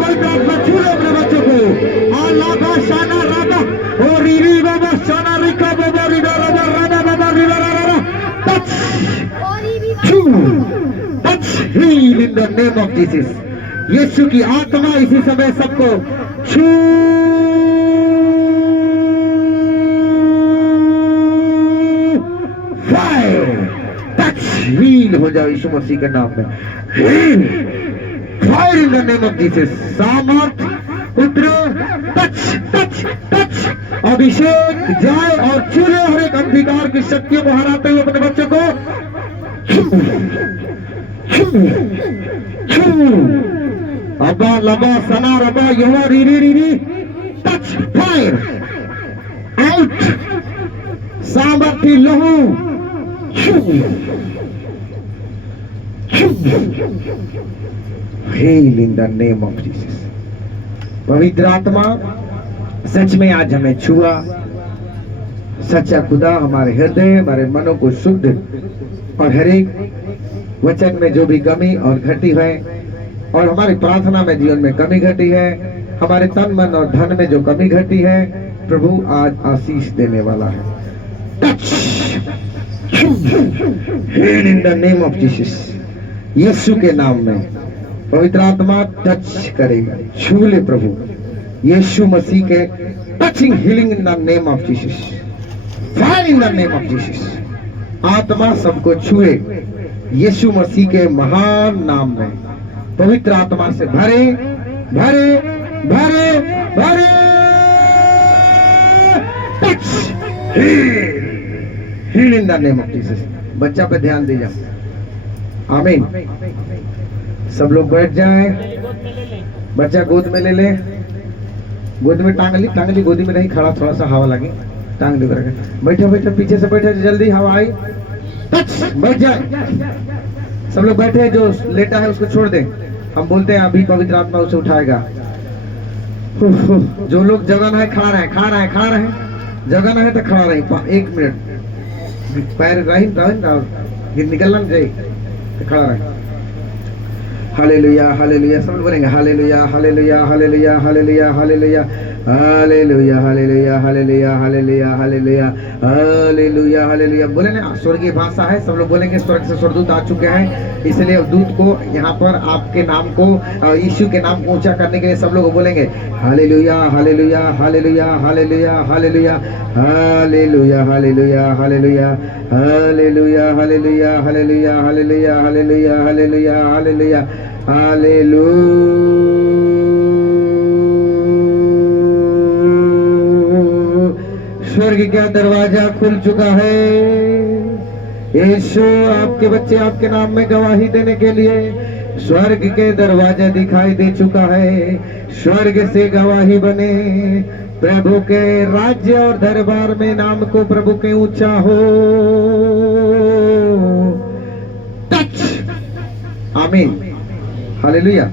पवित्र आत्मा छू ले अपने बच्चों को। आलाबा शाना राबा और रीरी बाबा शाना रिका बाबा रिदा राबा राबा बाबा रिदा राबा टच छू touch heal in the name of Jesus. यीशु की आत्मा इसी समय सबको छू हील हो जाओ यीशु मसीह के नाम में। Heal fire in the name of Jesus. सामर्थ उतरो टच टच टच अभिषेक जाए और छूले हर एक अंधकार की शक्तियों को हराते हुए अपने बच्चों को छू छू छू अब्बा लबा सना रबा युवा Riri Riri touch fire out सामर्थी लहू Heal in the name of Jesus। पवित्र आत्मा सच में आज हमें छुआ। सच्चा खुदा हमारे हृदय हमारे मनों को शुद्ध और हर एक वचन में जो भी कमी और घटी है और हमारी प्रार्थना में जीवन में कमी घटी है, हमारे तन मन और धन में जो कमी घटी है, प्रभु आज आशीष देने वाला है। Touch Heal in the name of Jesus। यीशु के नाम में पवित्र आत्मा टच करेगा, छू ले प्रभु यीशु मसीह के touching healing in the name of Jesus. Fire in the name of Jesus. आत्मा सबको छुए यीशु मसीह के महान नाम में। पवित्र आत्मा से भरे भरे भरे भरे touch heal in the name of Jesus. बच्चा पे ध्यान दीजिए। आमीन। सब लोग बैठ जाएं। बच्चा गोद में ले ले, गोद में टांग ली गोदी में नहीं, खड़ा थोड़ा सा हवा लगे, टांग ली करके बैठो बैठो, पीछे से बैठो, जल्दी हवा आई टच बैठ जाए। सब लोग बैठे, जो लेटा है उसको छोड़ दे। हम बोलते हैं अभी पवित्र आत्मा उसे उठाएगा। जो लोग जगह है खड़ा रहे, खड़ा रहे, खड़ा रहे, जगह है तो खड़ा रहे 1 मिनट, पैर रही निकलना चाहिए, खड़ा रहे। हालेलुया हालेलुया, सब बोलेंगे hallelujah hallelujah hallelujah hallelujah hallelujah hallelujah hallelujah hallelujah hallelujah hallelujah hallelujah hallelujah. बोले ना, स्वर्गीय भाषा है, सब लोग बोलेंगे। स्वर्ग से स्वर्गदूत आ चुके हैं, इसलिए दूत को यहाँ पर आपके नाम को, यीशु के नाम को ऊंचा करने के लिए सब लोग बोलेंगे hallelujah hallelujah hallelujah hallelujah hallelujah hallelujah hallelujah hallelujah hallelujah hallelujah hallelujah hallelujah hallelujah hallelujah hallelujah hallelujah. स्वर्ग का दरवाजा खुल चुका है। यीशु आपके बच्चे आपके नाम में गवाही देने के लिए स्वर्ग के दरवाजा दिखाई दे चुका है। स्वर्ग से गवाही बने, प्रभु के राज्य और दरबार में नाम को प्रभु के ऊंचा हो। टच आमीन हालेलुया।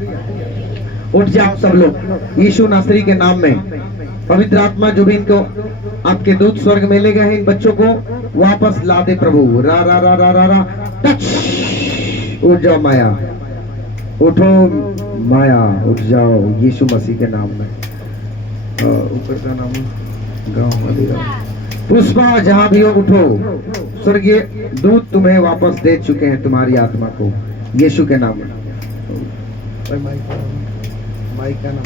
उठ जाओ सब लोग यीशु नासरी के नाम में। पवित्र आत्मा जो भी इनको आपके दूत स्वर्ग में ले गए हैं, इन बच्चों को वापस ला दे प्रभु। रा रा रा रा रा रा टच। उठ जाओ माया, उठो माया, उठ जाओ यीशु मसीह के नाम में। ऊपर का नाम गाँव पुष्पा, जहां भी हो उठो। स्वर्गीय दूत तुम्हें वापस दे चुके हैं तुम्हारी आत्मा को यीशु के नाम में। माई का नाम,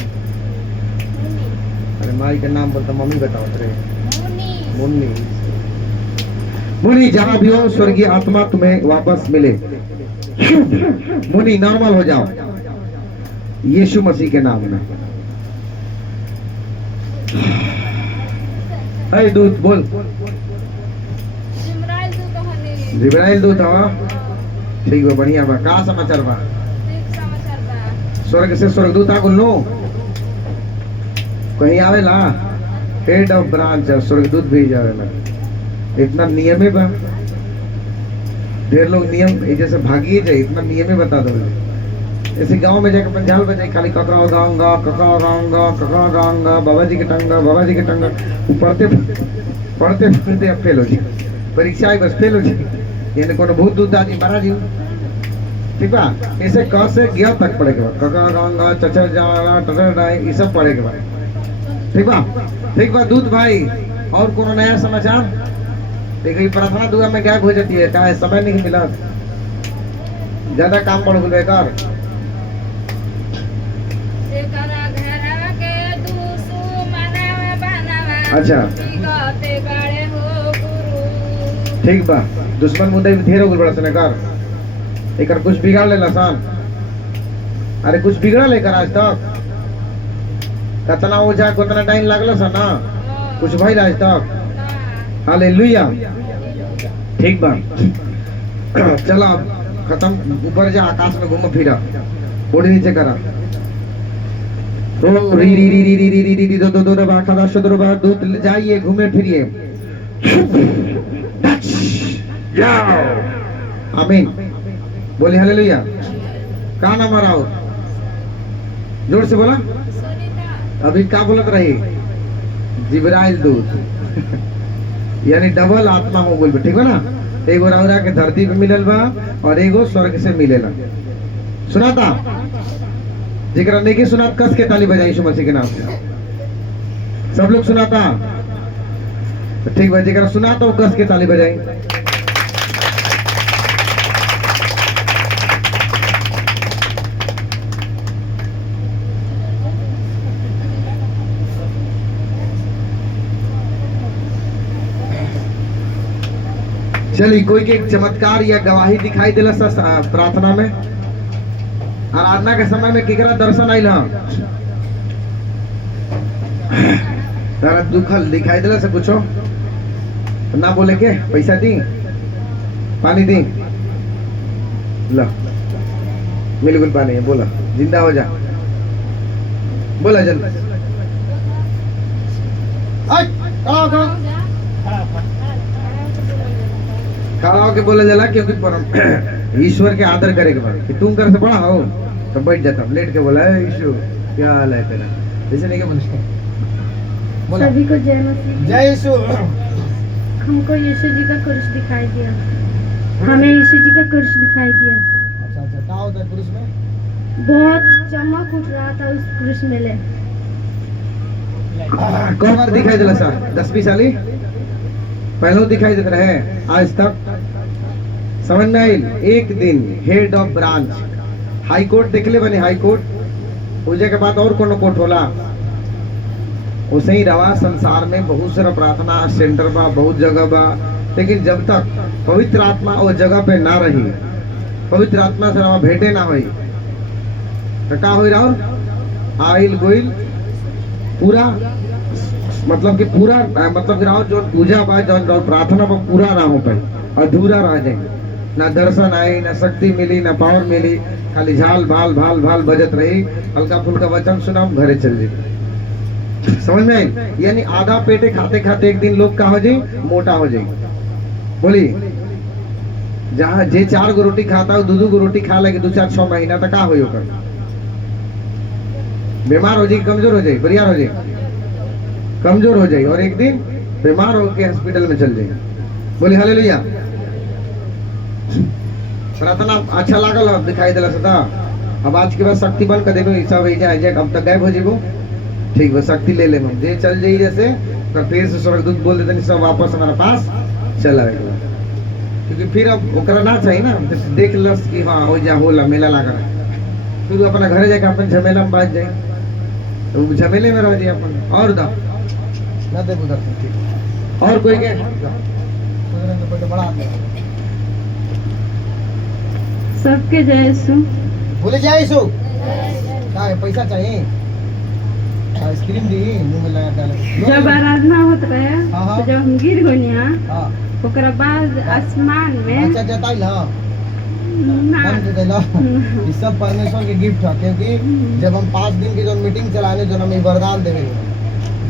अरे माई का नाम बोलता, मम्मी बताओ मुन्नी। मुन्नी जहां भी हो, स्वर्गीय आत्मा तुम्हें वापस मिले। मुन्नी नॉर्मल हो जाओ यीशु मसीह के नाम में। अरे दूत बोल, जिब्राइल दूत हवा। ठीक बा, बढ़िया बा। का समाचार बा? स्वर्ग से स्वर्गदूत आ गुल्लो कहीं आवेला, हेड ऑफ ब्रांच स्वर्गदूत भी जावेला। इतना नियम है बा, ढेर लोग नियम जैसे भागी जाए, इतना नियम है बता दो। ऐसे गांव में जाकर पंजाल बजाए, खाली ककरा गाऊंगा ककरा गाऊंगा ककरा गाऊंगा, बाबा जी के टंगा बाबा जी के टंगा। पढ़ते पढ़ते पढ़ते अब फेल हो जाए, परीक्षा आई बस फेल हो जाए। यानी को भूत दूत आदमी बड़ा जी ठीक बा। इसे क से ग तक पढ़े के बाद कका गंगा चचर जाना टटर डाई ये सब पढ़े के बाद ठीक बा। ठीक बा दूध भाई और कोनो नया समाचार देखिए प्रार्थना दुआ में क्या हो जाती है क्या है समय नहीं मिला ज्यादा काम बढ़ गए कर अच्छा ठीक बा दुश्मन मुद्दे ढेर हो गल बड़ा सने कर एक कुछ बिगाड़ ले लसान अरे कुछ बिगड़ा लेकर आज तक कतना हो जाए उतना टाइम लागल सा ना कुछ भाई आज तक हालेलुया ठीक बा चला खत्म ऊपर जा आकाश में घूम फिरा बॉडी नीचे करा ओ री री री री री री री री दो दो दो बार खादा शदरो बार दूत जाइए घूमे फिरिए जाओ आमीन बोले हालेलुया कहाँ नाम आ हो जोर से बोला अभी क्या बोलत रही जिब्राइल दूत यानी डबल आत्मा हो बोल ठीक है ना एगो राउरा के धरती पे मिलल बा और एगो स्वर्ग से मिलेला सुनाता जिक्र नहीं की सुनात कस के ताली बजाई यीशु मसीह के नाम से सब लोग सुनाता तो ठीक भाई जिक्र सुनाता वो कस के ताली बजाई चलिए कोई के चमत्कार या गवाही दिखाई दिला प्रार्थना में आराधना के समय में केकरा दर्शन आइल तारा दुखल दिखाई दिला से पूछो ना बोले के पैसा दी पानी दी ला बिल्कुल पानी है बोला जिंदा हो जा बोला जल्दी खड़ा होके बोले जला क्योंकि ईश्वर के आदर करे के बाद कि तुम कर से बड़ा हो तो बैठ जाता लेट के बोला यीशु क्या हाल है तेरा जैसे नहीं के बोला सभी को जय मसीह जय यीशु हमको यीशु जी का क्रूस दिखाई दिया हमें यीशु जी का क्रूस दिखाई दिया अच्छा अच्छा क्या होता है क्रूस में बहुत चमक उठ रहा था उस क्रूस में ले कौन बार दिखाई दिला सर 10-20 साली पहले दिखाई देते रहे आज तक समझ में आई एक दिन head of branch high court देख ले बने हाई कोर्ट पूजा के बाद और कोनो कोर्ट होला उसे ही रवा संसार में बहुत सारा प्रार्थना सेंटर बा बहुत जगह बा लेकिन जब तक पवित्र आत्मा उस जगह पे ना रही पवित्र आत्मा से रवा भेंटे ना हुई तो का हुई रहा आइल गोइल पूरा मतलब कि पूरा मतलब कि राव जो पूजा बा जो प्रार्थना बा पूरा ना हो पाई अधूरा रह जाए ना दर्शन आई ना शक्ति मिली ना पावर मिली खाली झाल भाल भाल भाल बजत रही हल्का फुल्का वचन सुना घरे चल जाए समझ में आई यानी आधा पेटे खाते खाते एक दिन लोग का हो जाए मोटा हो जाए बोली जहाँ जे 4 गो रोटी खाता है 2-2 गो रोटी खा लगे 2-4-6 महीना तक का हो बीमार हो जाए कमजोर हो जाए बरियार हो जाए कमजोर हो जाए और एक दिन बीमार होकर हॉस्पिटल में चल जाए बोली हालेलुया प्रार्थना अच्छा लागल दिखाई दिला सदा अब आज के बाद शक्ति बंद कर देबो सब जाए अब तक गायब हो जेबो ठीक बस शक्ति ले लेबो जे चल जाई जैसे तो फिर से स्वर्गदूत बोल देते सब वापस हमारे पास चल आएगा क्योंकि फिर अब ओकरा ना चाहिए ना देख लस कि हां हो जा होला मेला लगा फिर अपना घर जाके अपन झमेला में बाज जाए तो झमेले में रह जाए अपन और दा ना दे उधर ठीक और कोई के बड़ा सबके जय यीशु बोले जय यीशु क्या है पैसा चाहिए आइसक्रीम दी मुंह में लगा डाले जब आराधना होत रहे हाँ। तो जब हम गिर गनिया हां ओकरा बाद आसमान में अच्छा जताइल हां ना हम दे देला ये सब परमेश्वर के गिफ्ट है क्योंकि जब हम 5 दिन की जो मीटिंग चलाने जो हमें वरदान देवे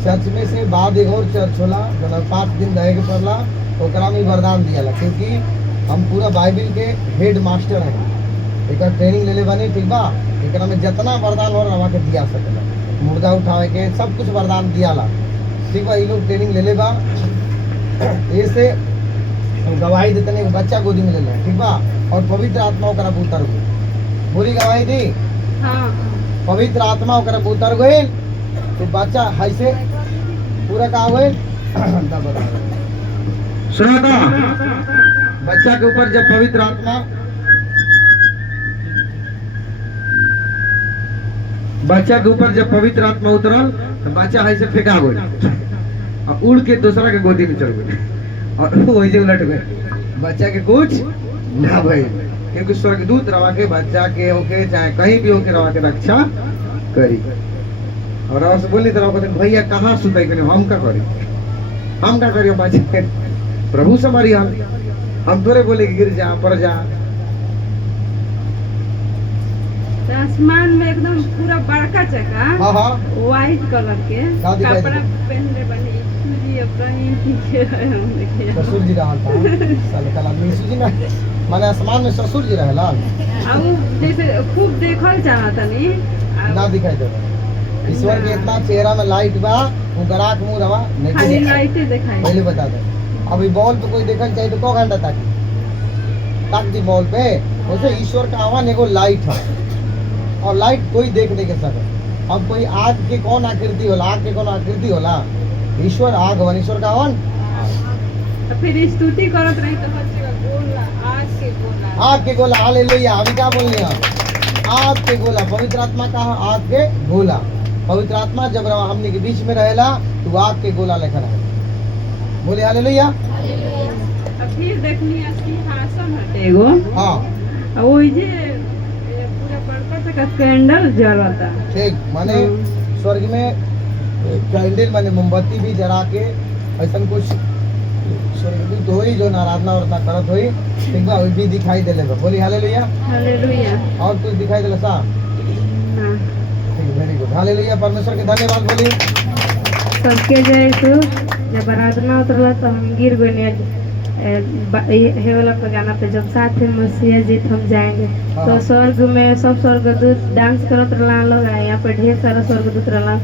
चर्च में से बाद एक और चर्च होला जो 5 दिन रहे के पड़ला ओकरा में वरदान दियाला क्योंकि हम पूरा बाइबल के हेड मास्टर हैं एक ट्रेनिंग ले ले बने ठीक बा एकरा में जितना वरदान हो रहा के दिया सकेला मुर्दा उठावे के सब कुछ वरदान दियाला ठीक बा ये लोग ट्रेनिंग ले ले बा ये से गवाही देते नहीं बच्चा गोदी में ले ले ठीक बा और पवित्र आत्मा ओकरा उतर पूरी गवाही दी, हाँ पवित्र आत्मा ओकरा पे उतर गई, तो बच्चा ऐसे पूरा का हुए सुना, बच्चा के ऊपर जब पवित्र आत्मा उतरल तो बच्चा ऐसे फेंका गई और उड़ के दूसरा के गोदी में चल गई और वही उलट गए, बच्चा के कुछ ना भई, क्योंकि स्वर्गदूत रवा के बच्चा के होके चाहे कहीं भी होके रवा के रक्षा करी। और रवा से बोली तरह कहते भैया कहाँ सुते कने हम का करियो बच्चे के प्रभु से मारी हम तोरे बोले कि गिर जा पड़ जा। तो आसमान में एकदम पूरा बड़का चका हाँ हाँ व्हाइट कलर के का दिखाई कपड़ा पहनले बनी सूजी इब्राहिम की ससुर जी रहल था साले कला यीशु जी ना माने आसमान में ससुर जी रहला अब जैसे खूब देखल चाहता नहीं ना दिखाई दे। ईश्वर के इतना चेहरा में लाइट बा, वो गराक मुंह रवा नहीं खाली दिखाई। लाइटें दिखाई पहले बता दो, अभी बॉल पे कोई देखल चाहिए तो को घंटा ताक दी बॉल पे, उसे ईश्वर का आवाज एगो लाइट है और लाइट कोई देख नहीं के सके। अब कोई आग के कौन आकृति होला, आग के कौन आकृति होला, ईश्वर आग वन, ईश्वर का आवाज तो फिर स्तुति करत रही तो हर जगह गोला आग के गोला। हालेलुया। अभी क्या बोलनी है, आग के गोला, पवित्र आत्मा का आग के गोला। पवित्र आत्मा जब हमने के बीच में रहेला तो आग के गोला लेकर रहे। बोले हालेलुया। अब फिर देखनी सिंहासन हटे एगो, हाँ और वो जे पूरा बड़का सा कैंडल जलता। ठीक, माने स्वर्ग में कैंडल माने मोमबत्ती भी जला के ऐसा कुछ स्वर्गदूत होई जो आराधना वाराधना करत होई, ठीक बा, भी दिखाई देले बा। बोली हालेलुया। हालेलुया। और कुछ दिखाई देला सा? हाँ। ठीक, वेरी गुड। हालेलुया। परमेश्वर के धन्यवाद बोली। सबके जय तो जब आराधना उतरला तो हम गिर गए हे वाला पे गाना पे, जब साथ में मसीहा जीत हम जाएंगे। हाँ। तो स्वर्ग में सब स्वर्गदूत डांस करत रहला लोग, यहाँ पे ढेर सारा स्वर्गदूत रहला,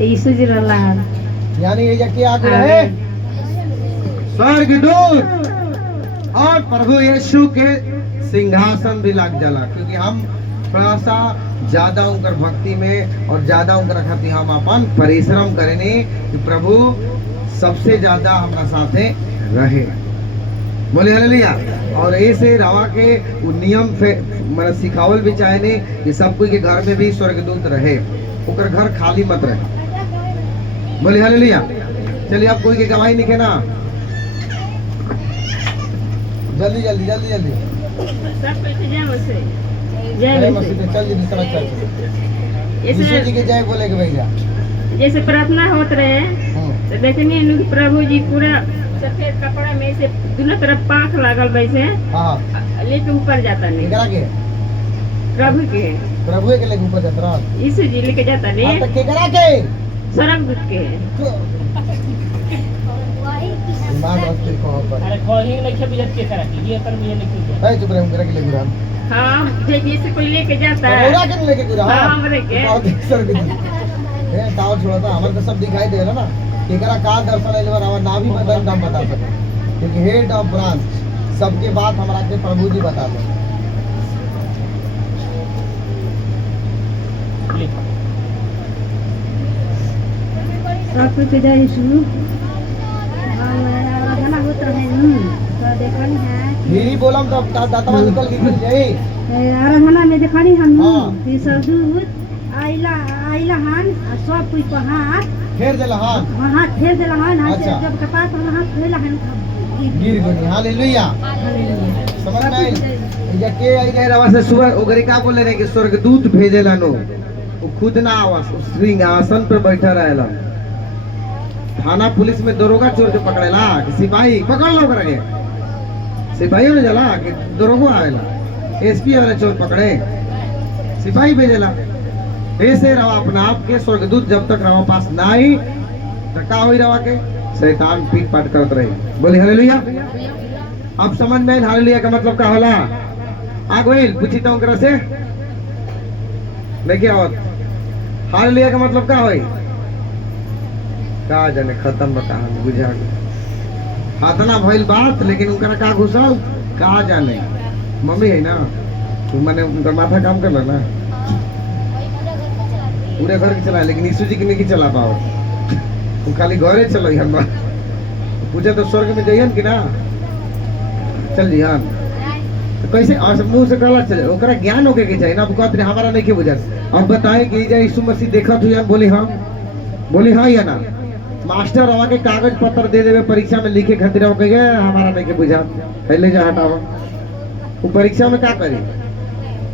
यीशु जी रहला। यानी ये क्या आगे रहे स्वर्गदूत और प्रभु यीशु के सिंहासन भी लग जाला, क्योंकि हम थोड़ा सा ज्यादा उनकर भक्ति में और ज्यादा उनकर खातिर हम अपन परिश्रम करेनी कि प्रभु सबसे ज्यादा हमारा साथे रहे। बोले हालेलुया। और ऐसे रवा के वो नियम मतलब सिखावल भी चाहे कि सब कोई के घर में भी स्वर्गदूत रहे, उनकर घर खाली मत रहे। बोले हालेलुया। चलिए आप कोई के गवाही लिखे ना, जल्दी जल्दी जल्दी जल्दी जय मसीह। चल जल्दी समझ चल, यीशु जी के जय बोले के भैया। जैसे प्रार्थना होत रहे तो देखनी प्रभु जी पूरा सफेद कपड़ा में से दोनों तरफ पांख लागल वैसे हाँ लेके ऊपर जाता नहीं, के प्रभु के लेके ऊपर जाता यीशु जी लेके जाता नहीं, तक के करा के स्वर्गदूत के। दिमाग रखते को पर अरे कोई नहीं खे बिजत के करा के ये पर ये लिखी है चुप रहे हम करा के लेके रहा हाँ जैसे कोई लेके जाता है बोला के लेके गिरा हाँ, हमरे के। बहुत सर के ए ताव छोड़ा था हमारे को सब दिखाई दे रहा ना केकरा का दर्शन आइल बा ना भी मैं नाम बता सके, क्योंकि हेड ऑफ ब्रांच सबके बात हमरा के प्रभु जी बता दे। सब कुछ जय यीशु आराधना होत रहे तो देखनी है मेरी बोलम तो दाता निकल के जाई आराधना में देखनी हम हाँ। कि स्वर्गदूत आइला हन और सब कोई को हाथ फेर देला हां हाथ फेर देला हन, अच्छा। जब कपास वाला हाथ फेरला हन गिर गई। हालेलुया। समझ में आई ये के आई गए रवा से सुबह ओकरे का बोले रहे कि स्वर्गदूत भेजेला नो, वो खुद ना आवास सिंहासन पे बैठा रहेला। थाना पुलिस में दरोगा चोर के पकड़ेला कि सिपाही पकड़ लो करके, सिपाही ने जला कि दरोगा आएला, एसपी वाले चोर पकड़े सिपाही भेजेला। ऐसे रवा अपना आप के स्वर्गदूत जब तक रवा पास ना आई तो का होई रवा के शैतान पीट पाट करत रहे। बोली हालेलुया। अब समझ में हालेलुया का मतलब का होला आ गइल, पूछी तो ओकरा से लेके आओ हालेलुया का मतलब का होई का जाने खत्म बता बुझा हाथना भइल बात, लेकिन उनका का घुसल का जाने। मम्मी है ना तू मैंने उनका माथा काम कर ना पूरे घर के चला, लेकिन यीशु जी के नहीं चला पाओ। तू खाली घरे चलो यहाँ पूछे तो स्वर्ग में जाइए कि ना चल जी हाँ तो कैसे और मुंह से कहला चले ओकरा ज्ञान होके के चाहिए ना। अब कहते हमारा नहीं के बुझा। अब बताए कि जा यीशु मसीह देखा तू यार बोली हाँ या ना। मास्टर हवा के कागज पत्र दे देवे परीक्षा में लिखे खातिर हो कहे हमारा नहीं के बुझा पहले जा हटावा। वो परीक्षा में क्या करी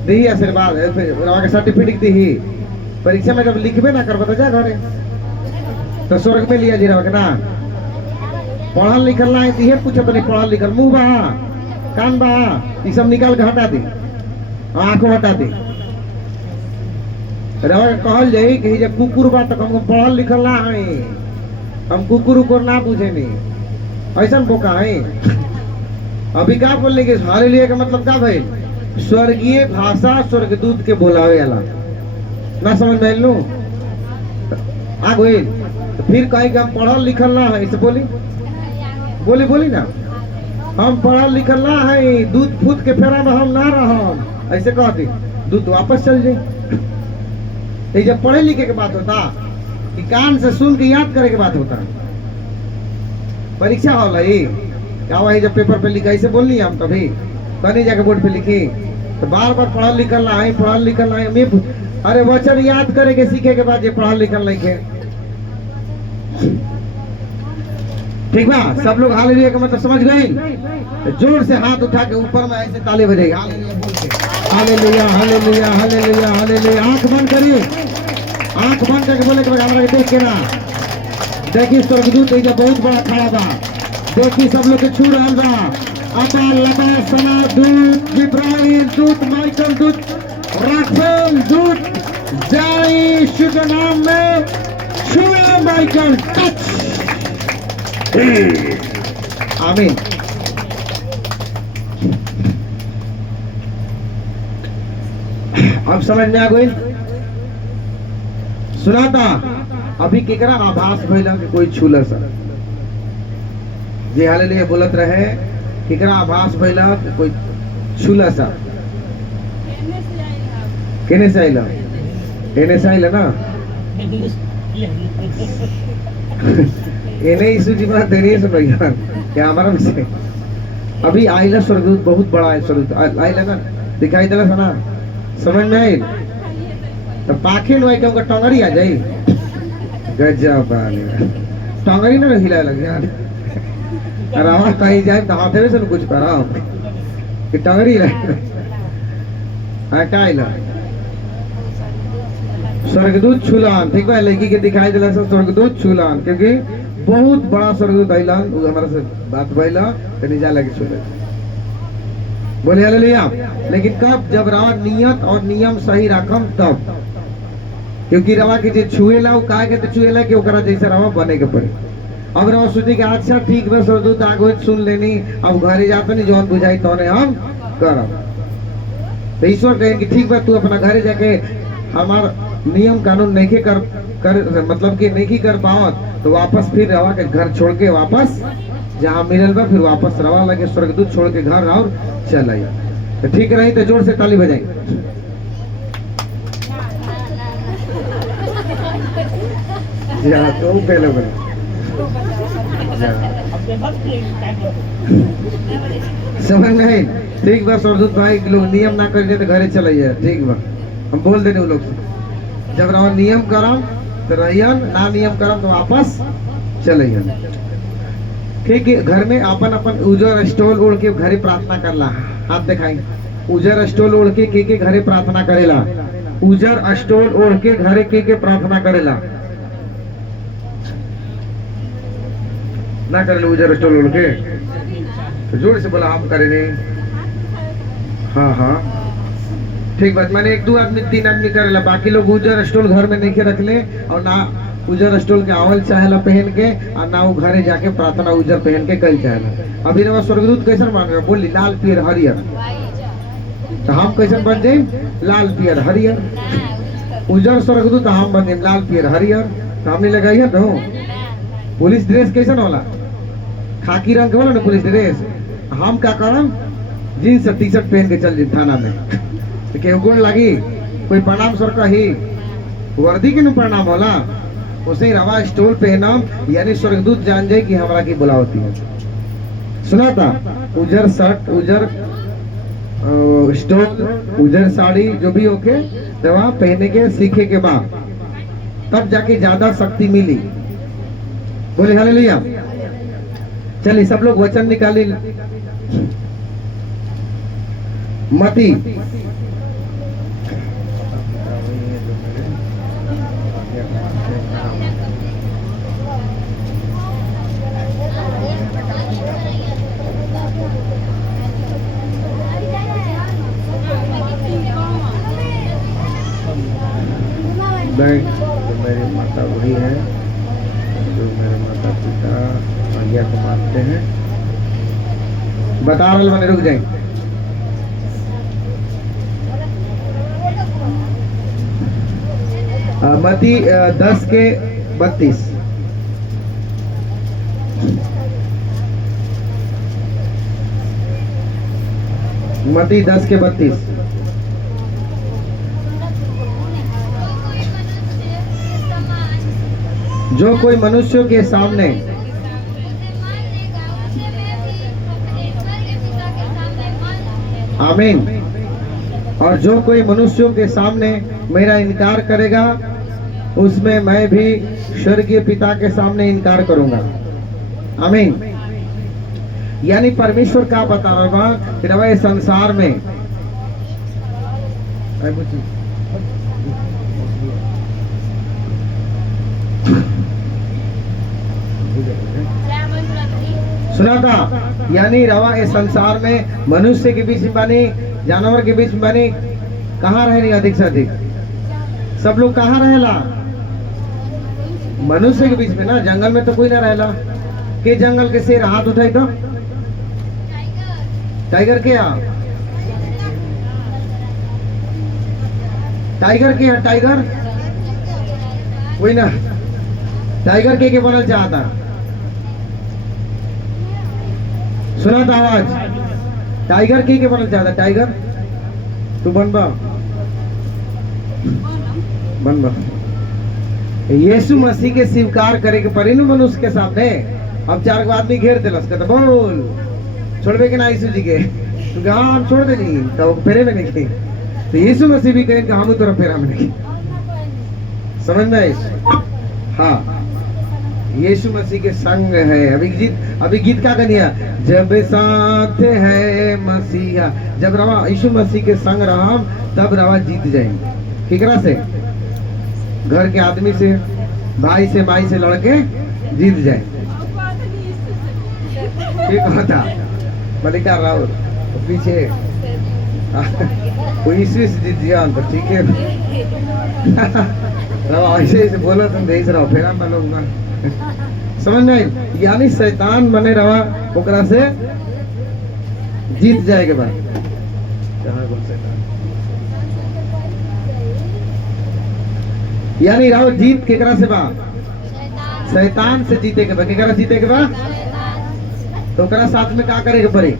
दी आशीर्वाद फिर रवा के सर्टिफिकेट दी परीक्षा में जब लिखबे ना कर बता जा घरे तो स्वर्ग में लिया जी रवा के ना। पढ़ल लिखल ना है ये पूछो तो नहीं पढ़ल लिखल मुंह बा कान बा ये सब निकाल के हटा दे आंखों हटा दे। रवा कहल जाई कि जब कुकुर बा तो हमको पढ़ल लिखल ना है हम कुकुर उकुर ना पूछे नहीं ऐसा बोका है। अभी क्या बोलने के हालेलुया का मतलब क्या भाई स्वर्गीय भाषा स्वर्गदूत के बोलावे वाला ना समझ में लू आ गई तो फिर कहे कि हम पढ़ल लिखल ना है इसे बोली ना हम पढ़ल लिखल ना है दूध फूट के फेरा में हम ना रह ऐसे कहती दूध वापस चल जाए। जब पढ़े लिखे के बात होता कि कान से सुन के याद करे के बात होता परीक्षा हो रही क्या वही जब पेपर पे लिखा ऐसे बोलनी हम तभी कहीं जाके बोर्ड पे लिखी तो बार बार पढ़ल लिखल ना है मैं अरे वचन याद करे के सीखे के बाद ये पढ़ल लिखल नहीं है। ठीक बा सब लोग हालेलुया का मतलब समझ गए। जोर से हाथ उठा के ऊपर में ऐसे ताली बजेगी हालेलुया बोल के हालेलुया हालेलुया हालेलुया हालेलुया। आंख बंद करिए आंख बंद करके बोले हमरा के देख के ना देखिए स्वर्गदूत एजा बहुत बड़ा खड़ा बा देखिए सब लोग के छू रहल बा अबा लबा सना दूत जिब्राइल दूत माइकल दूत राफेल दूत जय यीशु के नाम में छुए माइकल टच आमीन। अब समझ में आ गई सुनाता अभी केकरा आभास भइला कि कोई छूला सा जे हालेलुया बोलत रहे केकरा आभास भइला कि कोई छूला सा केने से आइला ना एने यीशु जी बात देरी सुन भैया क्या हमारा से अभी आइला स्वर्गदूत बहुत बड़ा है स्वर्गदूत आइला ना दिखाई देला सना समझ में आई तो पाखे नो के उनका टंगरी आ जाई गजब बाले टंगरी ना हिलाए लग यार अरे आवाज कहीं जाए तो हाथे से कुछ कराओ कि टंगरी रहे हां का आइला स्वर्गदूत छुलान ठीक है लड़की के दिखाई दिला स्वर्गदूत छुलान क्योंकि बहुत बड़ा स्वर्गदूत आइलान हमारा से बात भइला तो निजा लगे छुले बोले हालेलुया। लेकिन कब जब रवा नियत और नियम सही रखम तब क्योंकि रवा के जे छुएला वो काहे के तो छुएला कि ओकरा जैसे रवा बने के पड़े। अब रवा सोची कि अच्छा ठीक बा स्वर्गदूत आगो सुन लेनी अब घरे जाते नहीं जौन बुझाई तौने हम करब तो ईश्वर कहें कि ठीक बा तू अपना घरे जाके हमार नियम कानून नहीं कर मतलब कि नहीं कर पावत तो वापस फिर रवा के घर छोड़ के वापस जहाँ मिलल बा फिर वापस रवा लगे स्वर्गदूत छोड़ के घर और चल आई तो ठीक रही तो जोर से ताली बजाई तो पहले बने समझ में ठीक बा स्वर्गदूत भाई लोग नियम ना कर तो घरे चलाइए ठीक बा हम बोल देने वो लोग से जब रवा नियम करम तो रहियन ना नियम करम तो वापस चलिए ठीक है। घर में अपन अपन उजर स्टोल ओढ़ के घरे प्रार्थना करला हाथ दिखाई उजर स्टोल ओढ़ के घरे प्रार्थना करेला उजर स्टोल ओढ़ के घरे के प्रार्थना करेला ना करे उजर स्टोल ओढ़ के तो जोर से बोला हम करे नहीं हाँ ठीक बात मैंने 1-2 आदमी 3 आदमी करेला बाकी लोग उजर स्टोल घर में नहीं के रख ले और ना उजर स्टोल के आवल चाहेला पहन के और ना वो घरे जाके प्रार्थना उजर पहन के कल चाहेला। अभी ना स्वर्गदूत कैसे मांगे बोली लाल पियर हरियर तो हम कैसे बन जाए लाल पियर हरियर उजर स्वर्गदूत हम बन जाए लाल पियर हरियर तो हमने लगाई तो पुलिस ड्रेस कैसे होला खाकी रंग के बोला ना पुलिस ड्रेस हम क्या करम जीन्स टी शर्ट पहन के चल जाए थाना में तो केहू गोड़ लगी कोई प्रणाम सर कही वर्दी के नु प्रणाम होला उसे ही रवा स्टोल पहनाम यानी स्वर्गदूत जान जाए कि हमारा की बुलावती है। सुना था उजर शर्ट उजर स्टोल उजर साड़ी जो भी होके रवा पहने के सीखे के बाद तब जाके ज्यादा शक्ति मिली। बोले हालेलुया। चलिए सब लोग वचन निकाली। मती जो मेरी माता बूढ़ी है जो मेरे माता पिता आज्ञा को मानते हैं बता रहा मैंने रुक जाए। मती 10 के 32 मती 10 के 32 जो कोई मनुष्यों के सामने आमीन और जो कोई मनुष्यों के सामने मेरा इनकार करेगा उसमें मैं भी स्वर्गीय पिता के सामने इनकार करूंगा। आमीन। यानी परमेश्वर का बता रहा कि रवा संसार में सुना था यानी रवा इस संसार में मनुष्य के बीच में बनी जानवर के बीच में बनी कहाँ रहे नहीं अधिक से अधिक सब लोग कहाँ रहेला मनुष्य के बीच में ना जंगल में तो कोई ना रहेला के जंगल के शेर हाथ उठाई तो टाइगर क्या टाइगर क्या टाइगर कोई ना टाइगर के बनल चाहता सुना था आवाज टाइगर के बनल चाहता टाइगर तू बनबा बनबा यीशु मसीह के स्वीकार करे के पड़ी न मनुष्य के सामने। अब 4 आदमी घेर दिलस कहता बोल छोड़बे के ना यीशु जी के तो हाँ हम छोड़ दे नहीं तो फेरे में नहीं तो यीशु मसीह भी कहे हम तोरा फेरा में नहीं समझ में। हाँ यीशु मसीह के संग है। अभी गीत क्या कनिया जब साथ है मसीहा जब रवा यीशु मसीह के संग रहा तब रवा जीत जाएंगे। केकरा से घर के आदमी से भाई से माई से लड़के जीत जाए ठीक होता मलिका राउत तो पीछे कोई ईस्वी से जीत गया तो ठीक है ऐसे ऐसे बोला तुम देख रहा फिर हम लोग समझ में यानी शैतान बने रहा ओकरा से जीत जाएगा बाद यानी राव जीत केकरा से बा शैतान से जीते के बा केकरा जीते के बा तो ओकरा साथ में का करे के पड़ी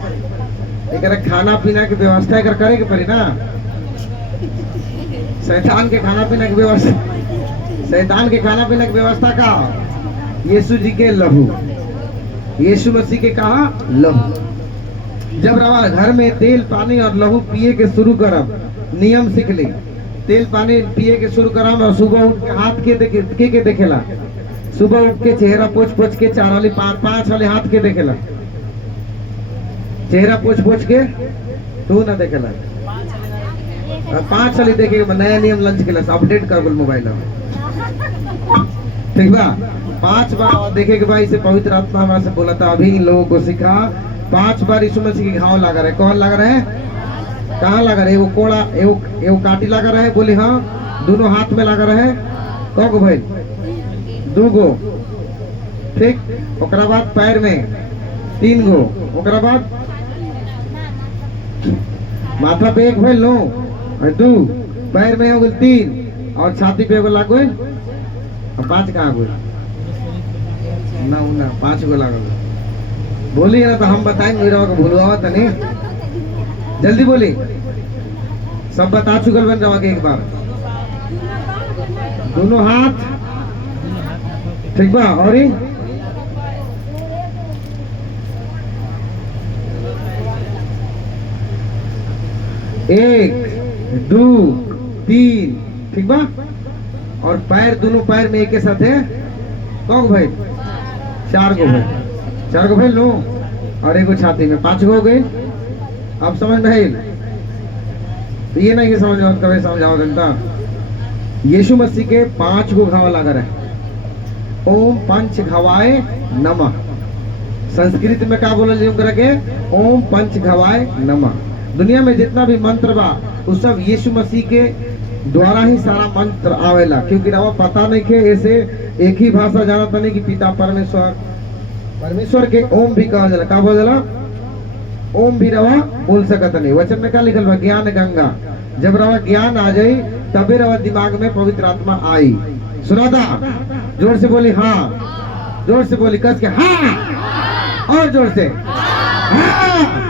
एकरा खाना पीना की व्यवस्था एकर करे के पड़ी ना शैतान के खाना पीना की व्यवस्था शैतान के खाना पीना की व्यवस्था का यीशु जी के लहू यीशु मसीह के कहा लहू जब रवा घर में तेल पानी और लहू पिए के शुरू करब नियम सीख ली तेल पानी पिए के शुरू करब और सुबह उठ के हाथ के देखेला सुबह उठ के चेहरा पोछ के 4 वाली 5 वाले हाथ के देखेला चेहरा पोछ के तू ना देखेला 5 वाली देखे नया नियम लंच के अपडेट कर बोल मोबाइल ठीक बा 5 बार देखे के भाई से पवित्र आत्मा हमारा से बोला था अभी इन लोगों को सिखा 5 बार यीशु मसीह के घाव लगा रहे कौन लगा रहे कहाँ लगा रहे वो कोड़ा एगो काटी लगा रहे बोली हाँ दोनों हाथ में लगा रहे कौ भाई 2 गो ठीक ओकरा बाद पैर में 3 गो ओकरा बाद माथा पे 1 भेल नो 2 पैर में हो गए 3 और छाती पे एगो लाग गए 5 कहाँ गए ना 5 गो लागल बोली ना तो हम बताएंगे मेरा भूलवा तो नहीं जल्दी बोली सब बता चुकल बन रहा एक बार। दोनों हाथ ठीक बा। और ही एक दो तीन ठीक बा। और पैर दोनों पैर में एक के साथ है कौन भाई? 4 गो भाई, 4 गो भाई लो। और एगो छाती में 5 गो हो गए। अब समझ में आई? तो ये नहीं कि समझ में कभी समझाओ जनता। यीशु मसीह के 5 गो घाव लगा रहे। ओम पंच घवाए नमः। संस्कृत में क्या बोला जी करके? ओम पंच घवाए नमः। दुनिया में जितना भी मंत्र बा वो सब यीशु मसीह के द्वारा ही सारा मंत्र आवेला। क्योंकि रवा पता नहीं के ऐसे एक ही भाषा जानता नहीं कि पिता परमेश्वर, परमेश्वर के ओम भी कहा जाला। का बोल जाला? ओम भी रवा बोल सकता नहीं। वचन में क्या लिखल बा? ज्ञान गंगा। जब रवा ज्ञान आ जाई तबे रवा दिमाग में पवित्र आत्मा आई। सुना था? जोर से बोली हाँ। जोर से बोली कस के हाँ। और जोर से हाँ।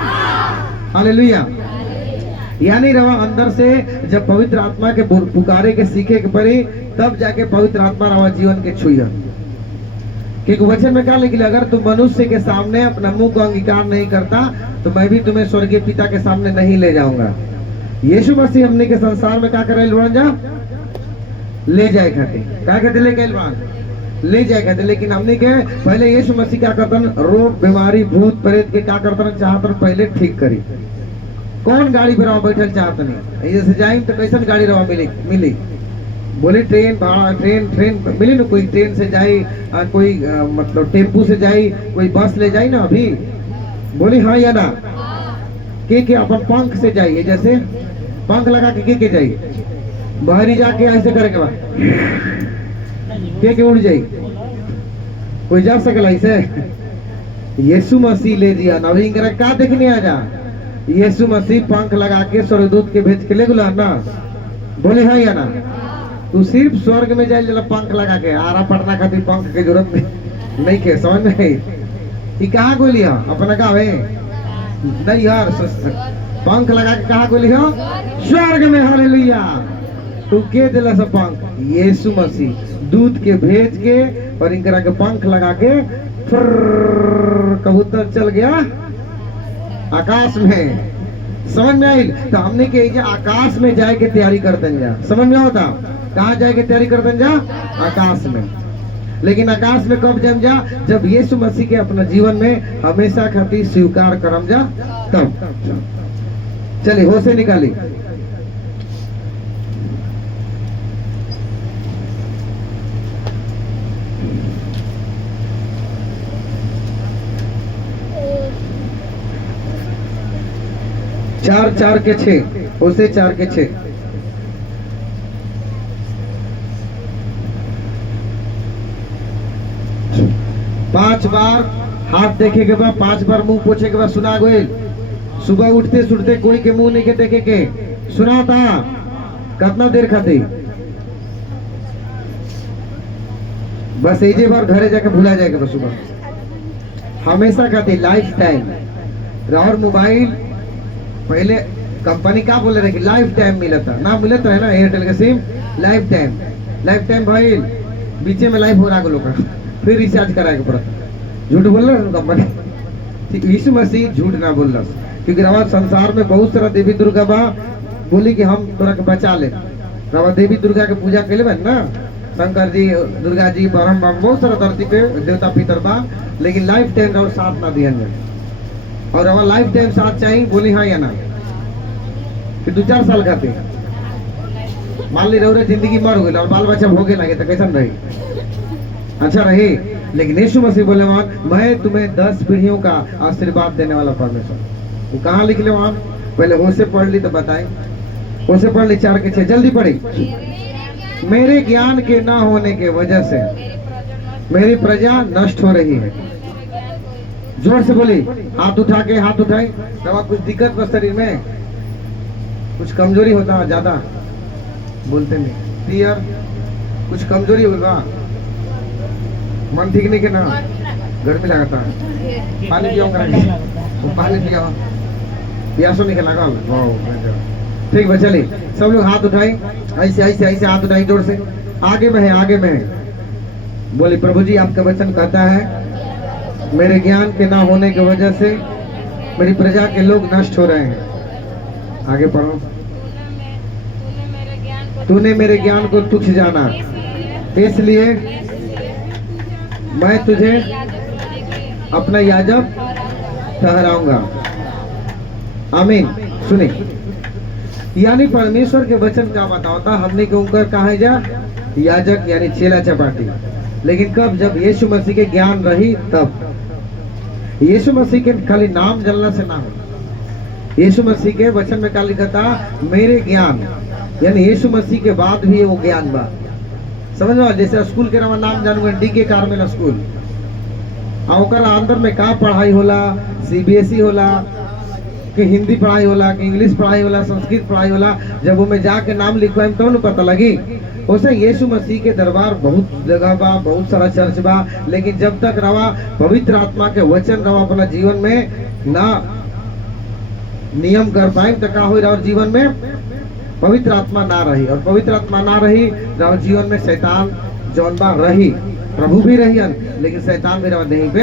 हालेलुया। यानी रवा अंदर से जब पवित्र आत्मा के पुकारे के सीखे के पड़ी तब जाके पवित्र आत्मा रवा जीवन के छुई। क्योंकि वचन में क्या लिखा? अगर तुम मनुष्य के सामने अपना मुंह को अंगीकार नहीं करता तो मैं भी तुम्हें स्वर्गीय पिता के सामने नहीं ले जाऊंगा। यीशु मसीह हमने के संसार में क्या करे? ले जाए खाते। क्या कहते? ले जाए खाते। लेकिन हमने के पहले यीशु मसीह क्या करतन? रोग बीमारी भूत प्रेत के क्या करतन? चाहतन पहले ठीक करी। कौन गाड़ी पर रवा बैठल चाहत नहीं? जैसे जाए तो कैसन गाड़ी रवा मिली? बोले ट्रेन भाड़ा, ट्रेन मिली ना। कोई ट्रेन से जाए, कोई मतलब टेम्पू से जाए, कोई बस ले जाए ना। अभी बोली हाँ या ना? के अपन पंख से जाइए। जैसे पंख लगा के जाइए बाहरी जाके ऐसे करके बाद के उड़ जाए। कोई जा सकला ऐसे? यीशु मसीह ले दिया ना। अभी क्या देखने आ जा? यीशु मसीह पंख लगा के स्वर्गदूत के भेज के ले गुला ना। बोले हाँ या ना? तू सिर्फ स्वर्ग में जाए जला पंख लगा के। आरा पटना खातिर पंख की जरूरत नहीं के। समझ में? कहाँ को लिया अपना का है? नहीं यार, पंख लगा के कहाँ को लिया? स्वर्ग में। हालेलुया। तू के दिला सब पंख? यीशु मसीह दूत के भेज के और इनकरा के पंख लगा के कबूतर चल गया आकाश में। समझ में आई? तो हमने के आकाश में जाए के तैयारी करते जा। समझ में होता? कहाँ जाए के तैयारी करते जा? आकाश में। लेकिन आकाश में कब जम जा? जब यीशु मसीह के अपना जीवन में हमेशा खातिर स्वीकार करम जा तब। चलिए होशे निकाली। चार 4 के 6 होशे 4 के 6। पांच बार हाथ देखे के बाद 5 बार मुंह पोछे के बाद सुना गोयल। सुबह उठते सुनते कोई के मुंह नहीं के देखे के सुना था। कितना देर खाती? बस एक बार घरे जाके भूला जाएगा। बस सुबह हमेशा खाती लाइफ टाइम। और मोबाइल पहले कंपनी क्या बोले रहे कि लाइफ टाइम मिला था ना? मिला था है ना एयरटेल का सिम लाइफ टाइम भाई बीचे में लाइफ हो रहा लोग का फिर रिचार्ज कराएगा पड़ता। झूठ बोल रहे कंपनी। यीशु मसीह झूठ ना बोल रहा। क्योंकि रवा संसार में बहुत सारा देवी दुर्गा बा बोली कि हम तोरा के बचा ले। रवा देवी दुर्गा के पूजा के लिए ना शंकर जी, दुर्गा जी, ब्रह्म बाबा बहुत सारा धरती पे देवता पितर बा। लेकिन लाइफ टाइम और साथ ना दिया और रवा लाइफ टाइम साथ चाहिए। बोली हाँ या ना? फिर 2-4 साल खाते मान ली रहो जिंदगी मर गई और बाल बच्चा भोगे लगे तो कैसा रही? अच्छा रही। लेकिन यीशु मसीह बोले मैं तुम्हें 10 पीढ़ियों का आशीर्वाद देने वाला परमेश्वर। वो कहाँ लिख ले वहां? पहले होशे पढ़ ली तो बताए। होशे पढ़ ली 4 के 6 जल्दी पढ़ी। मेरे ज्ञान के ना होने के वजह से मेरी प्रजा नष्ट हो रही है। जोर से बोली। हाथ उठा के हाथ उठाए। तब कुछ दिक्कत बस शरीर में कुछ कमजोरी होता है ज्यादा बोलते नहीं क्लियर कुछ कमजोरी होगा। मन ठीक नहीं के ना गर्मी लगाता पानी पियो पानी पियो प्यासो नहीं लगा। ठीक है चलिए सब लोग हाथ उठाए, ऐसे ऐसे ऐसे हाथ उठाए जोर से, आगे में है आगे में है। बोले प्रभु जी आपका वचन कहता है मेरे ज्ञान के ना होने की वजह से मेरी प्रजा के लोग नष्ट हो रहे हैं। आगे पढ़ो। तूने मेरे ज्ञान को तुच्छ जाना, इसलिए मैं तुझे अपना याजक ठहराऊंगा। आमीन। सुने, यानी परमेश्वर के वचन का बताता हमने के उनका कहा है जा याजक यानी चेला चपाटी। लेकिन कब? जब यीशु मसीह के ज्ञान रही तब। यीशु मसीह के खाली नाम जलना से ना हो। यीशु मसीह के वचन में क्या लिखा था? मेरे ज्ञान, यानी यीशु मसीह के बाद भी वो ज्ञान बा। समझ लो, जैसे स्कूल के नाम नाम जानूंगा DK कार्मेल स्कूल, और अंदर में का पढ़ाई होला, CBSE होला कि हिंदी पढ़ाई होला कि इंग्लिश पढ़ाई होला, संस्कृत पढ़ाई होला, जब वो में जाके नाम लिखवाएं तो न पता लगी। वैसे यीशु मसीह के दरबार बहुत जगह बा, बहुत सारा चर्च बा, लेकिन जब तक रवा पवित्र आत्मा के वचन रवा अपना जीवन में ना नियम कर पाए तो का हो रहा, और जीवन में पवित्र आत्मा ना रही, और पवित्र आत्मा ना रही रवा जीवन में शैतान जौन बा रही, प्रभु भी रही लेकिन शैतान भी रवा नहीं पे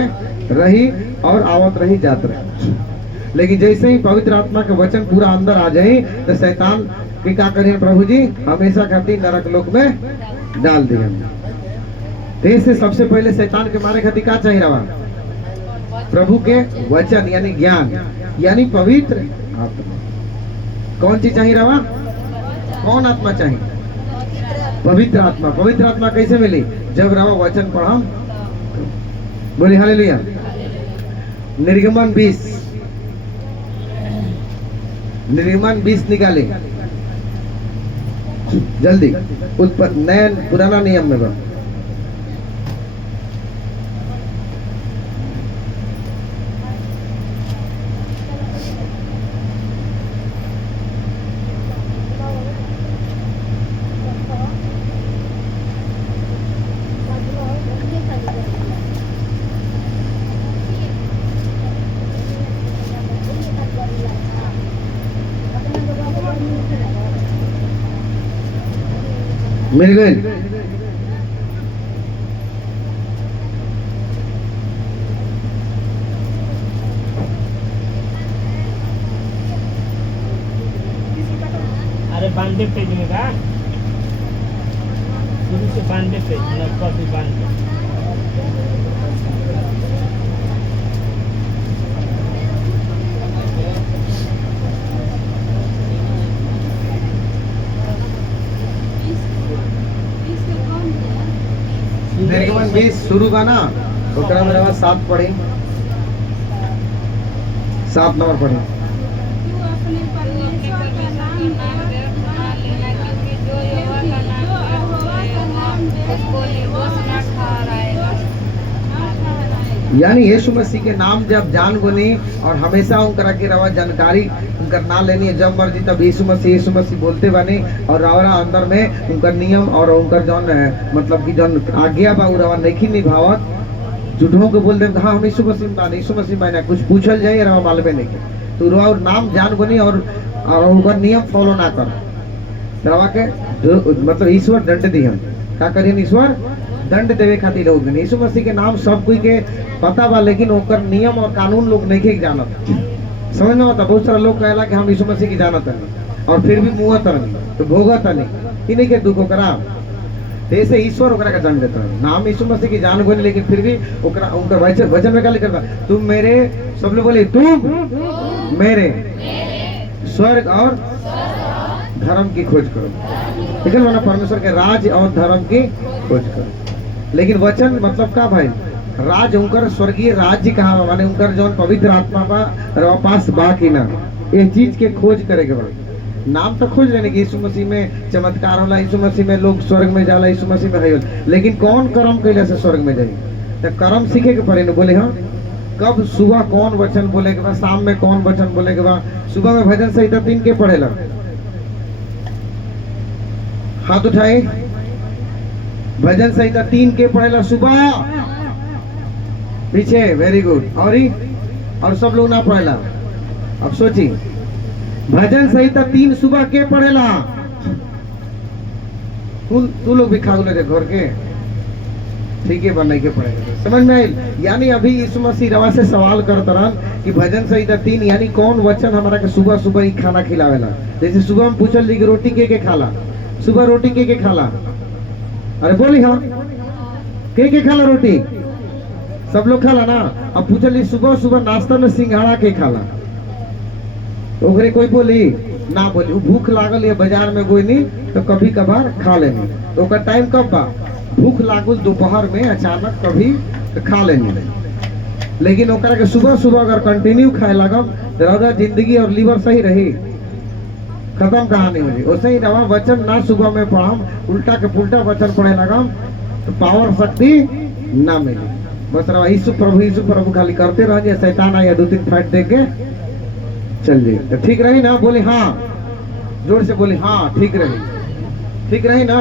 रही और आवत रही जात रही। लेकिन जैसे ही पवित्र आत्मा के वचन पूरा अंदर आ जाए तो शैतान की क्या करें प्रभु जी? हमेशा खातिर नरक लोक में डाल दिए। तो इससे सबसे पहले शैतान के मारे खातिर क्या चाहिए रवा? प्रभु के वचन यानी ज्ञान, यानी पवित्र आत्मा। कौन चीज चाहिए रवा? कौन आत्मा चाहिए? पवित्र आत्मा। पवित्र आत्मा कैसे मिली? जब रवा वचन पढ़ा। बोले हालेलुया। निर्गमन 20 निकाले जल्दी। नया पुराना नियम में बा। मिल गए। अरे 92 पेज में का शुरू से 92 पेज, 92। निर्गमन 20 शुरू का ना, ओकरा मेरे पास 7 पढ़ी, 7 नंबर पढ़ी। यानी यीशु मसीह के नाम जब जान गुनी और हमेशा उनकरा के रवा जानकारी उनकर ना लेनी है, जब मर्जी तब यीशु मसीह बोलते बने, और रवा अंदर में उनका नियम और उनकर जौन मतलब कि जौन आज्ञा बा रवा नहीं निभावत, झूठों को बोल दे हाँ हम यीशु मसीह माने कुछ पूछल जाए रवा मालूम नहीं तो रवा नाम जान गुनी और उनका नियम फॉलो ना कर रवा के मतलब ईश्वर दंड दी हम क्या करिए? ईश्वर दंड देवे खातिर लोग यीशु मसीह के नाम सब कोई के पता बा, लेकिन ओकर नियम और कानून लोग नहीं जानत। समझ में आता? बहुत सारा लोग कहला कि हम यीशु मसीह की जानत नहीं और फिर भी मुँह नहीं तो भोगत नहीं, इन्हीं के दुखों करा। ऐसे ईश्वर ओकरा का दंड देता है। नाम यीशु मसीह की जान बोले, लेकिन फिर भी ओकरा उनका वचन में क्या लिखा था? तुम मेरे, सब लोग बोले तुम मेरे स्वर्ग और धर्म की खोज करो। ठीक है ना? परमेश्वर के राज और धर्म की खोज करो। लेकिन वचन मतलब का भाई? राज उनकर स्वर्गीय राज्य कहाँ माने उनकर जौन पवित्र आत्मा बा पास बा कि ना, ये चीज के खोज करे के बा। नाम तो खोज लेने की, यीशु मसीह में चमत्कार होला, यीशु मसीह में लोग स्वर्ग में जाला, यीशु मसीह में है, लेकिन कौन कर्म कैले से स्वर्ग में जाए? तो कर्म सीखे के पड़े न। बोले हाँ कब? सुबह कौन वचन बोले के बाद, शाम में कौन वचन बोले के बाद। सुबह में भजन संहिता 3 के पढ़ेला, हाथ उठाए। भजन संहिता 3 के पढ़ेला सुबह पीछे, वेरी गुड। और सब लोग ना पढ़ेला। अब सोची भजन संहिता 3 सुबह के पढ़ेला? तू लोग भी खागुले रे घर के ठीक है बनने के पड़ेगा। समझ में आई? यानी अभी यीशु मसीह रवा से सवाल करत रहन कि भजन संहिता 3 यानी कौन वचन हमारा के सुबह सुबह ही खाना खिलावेला। जैसे सुबह हम पूछल जी कि रोटी के खाला, सुबह रोटी के खाला? अरे बोली हाँ, के खाला रोटी? सब लोग खाला ना। अब पूछल जी सुबह सुबह नाश्ता में सिंघाड़ा के खाला? तो ओकरे कोई बोली ना, बोली वो भूख लागल है बाजार में कोई नहीं तो कभी कभार खा लेनी। तो ओकर टाइम कब बा? भूख लागल दोपहर में अचानक कभी तो खा लेनी। लेकिन ओकरा के सुबह सुबह अगर कंटिन्यू खाए लगम तो रौदा जिंदगी और लीवर सही रही, खत्म कहानी हो रही। वैसे ही रवा वचन ना सुबह में पढ़म, उल्टा के पुल्टा वचन पढ़े लगम तो पावर शक्ति ना मिली। बस रवा यीशु प्रभु खाली करते रह, शैतान आया 2-3 फाइट दे के चल जाए तो ठीक रही ना? बोले हाँ, जोर से बोले हाँ, ठीक रही ना?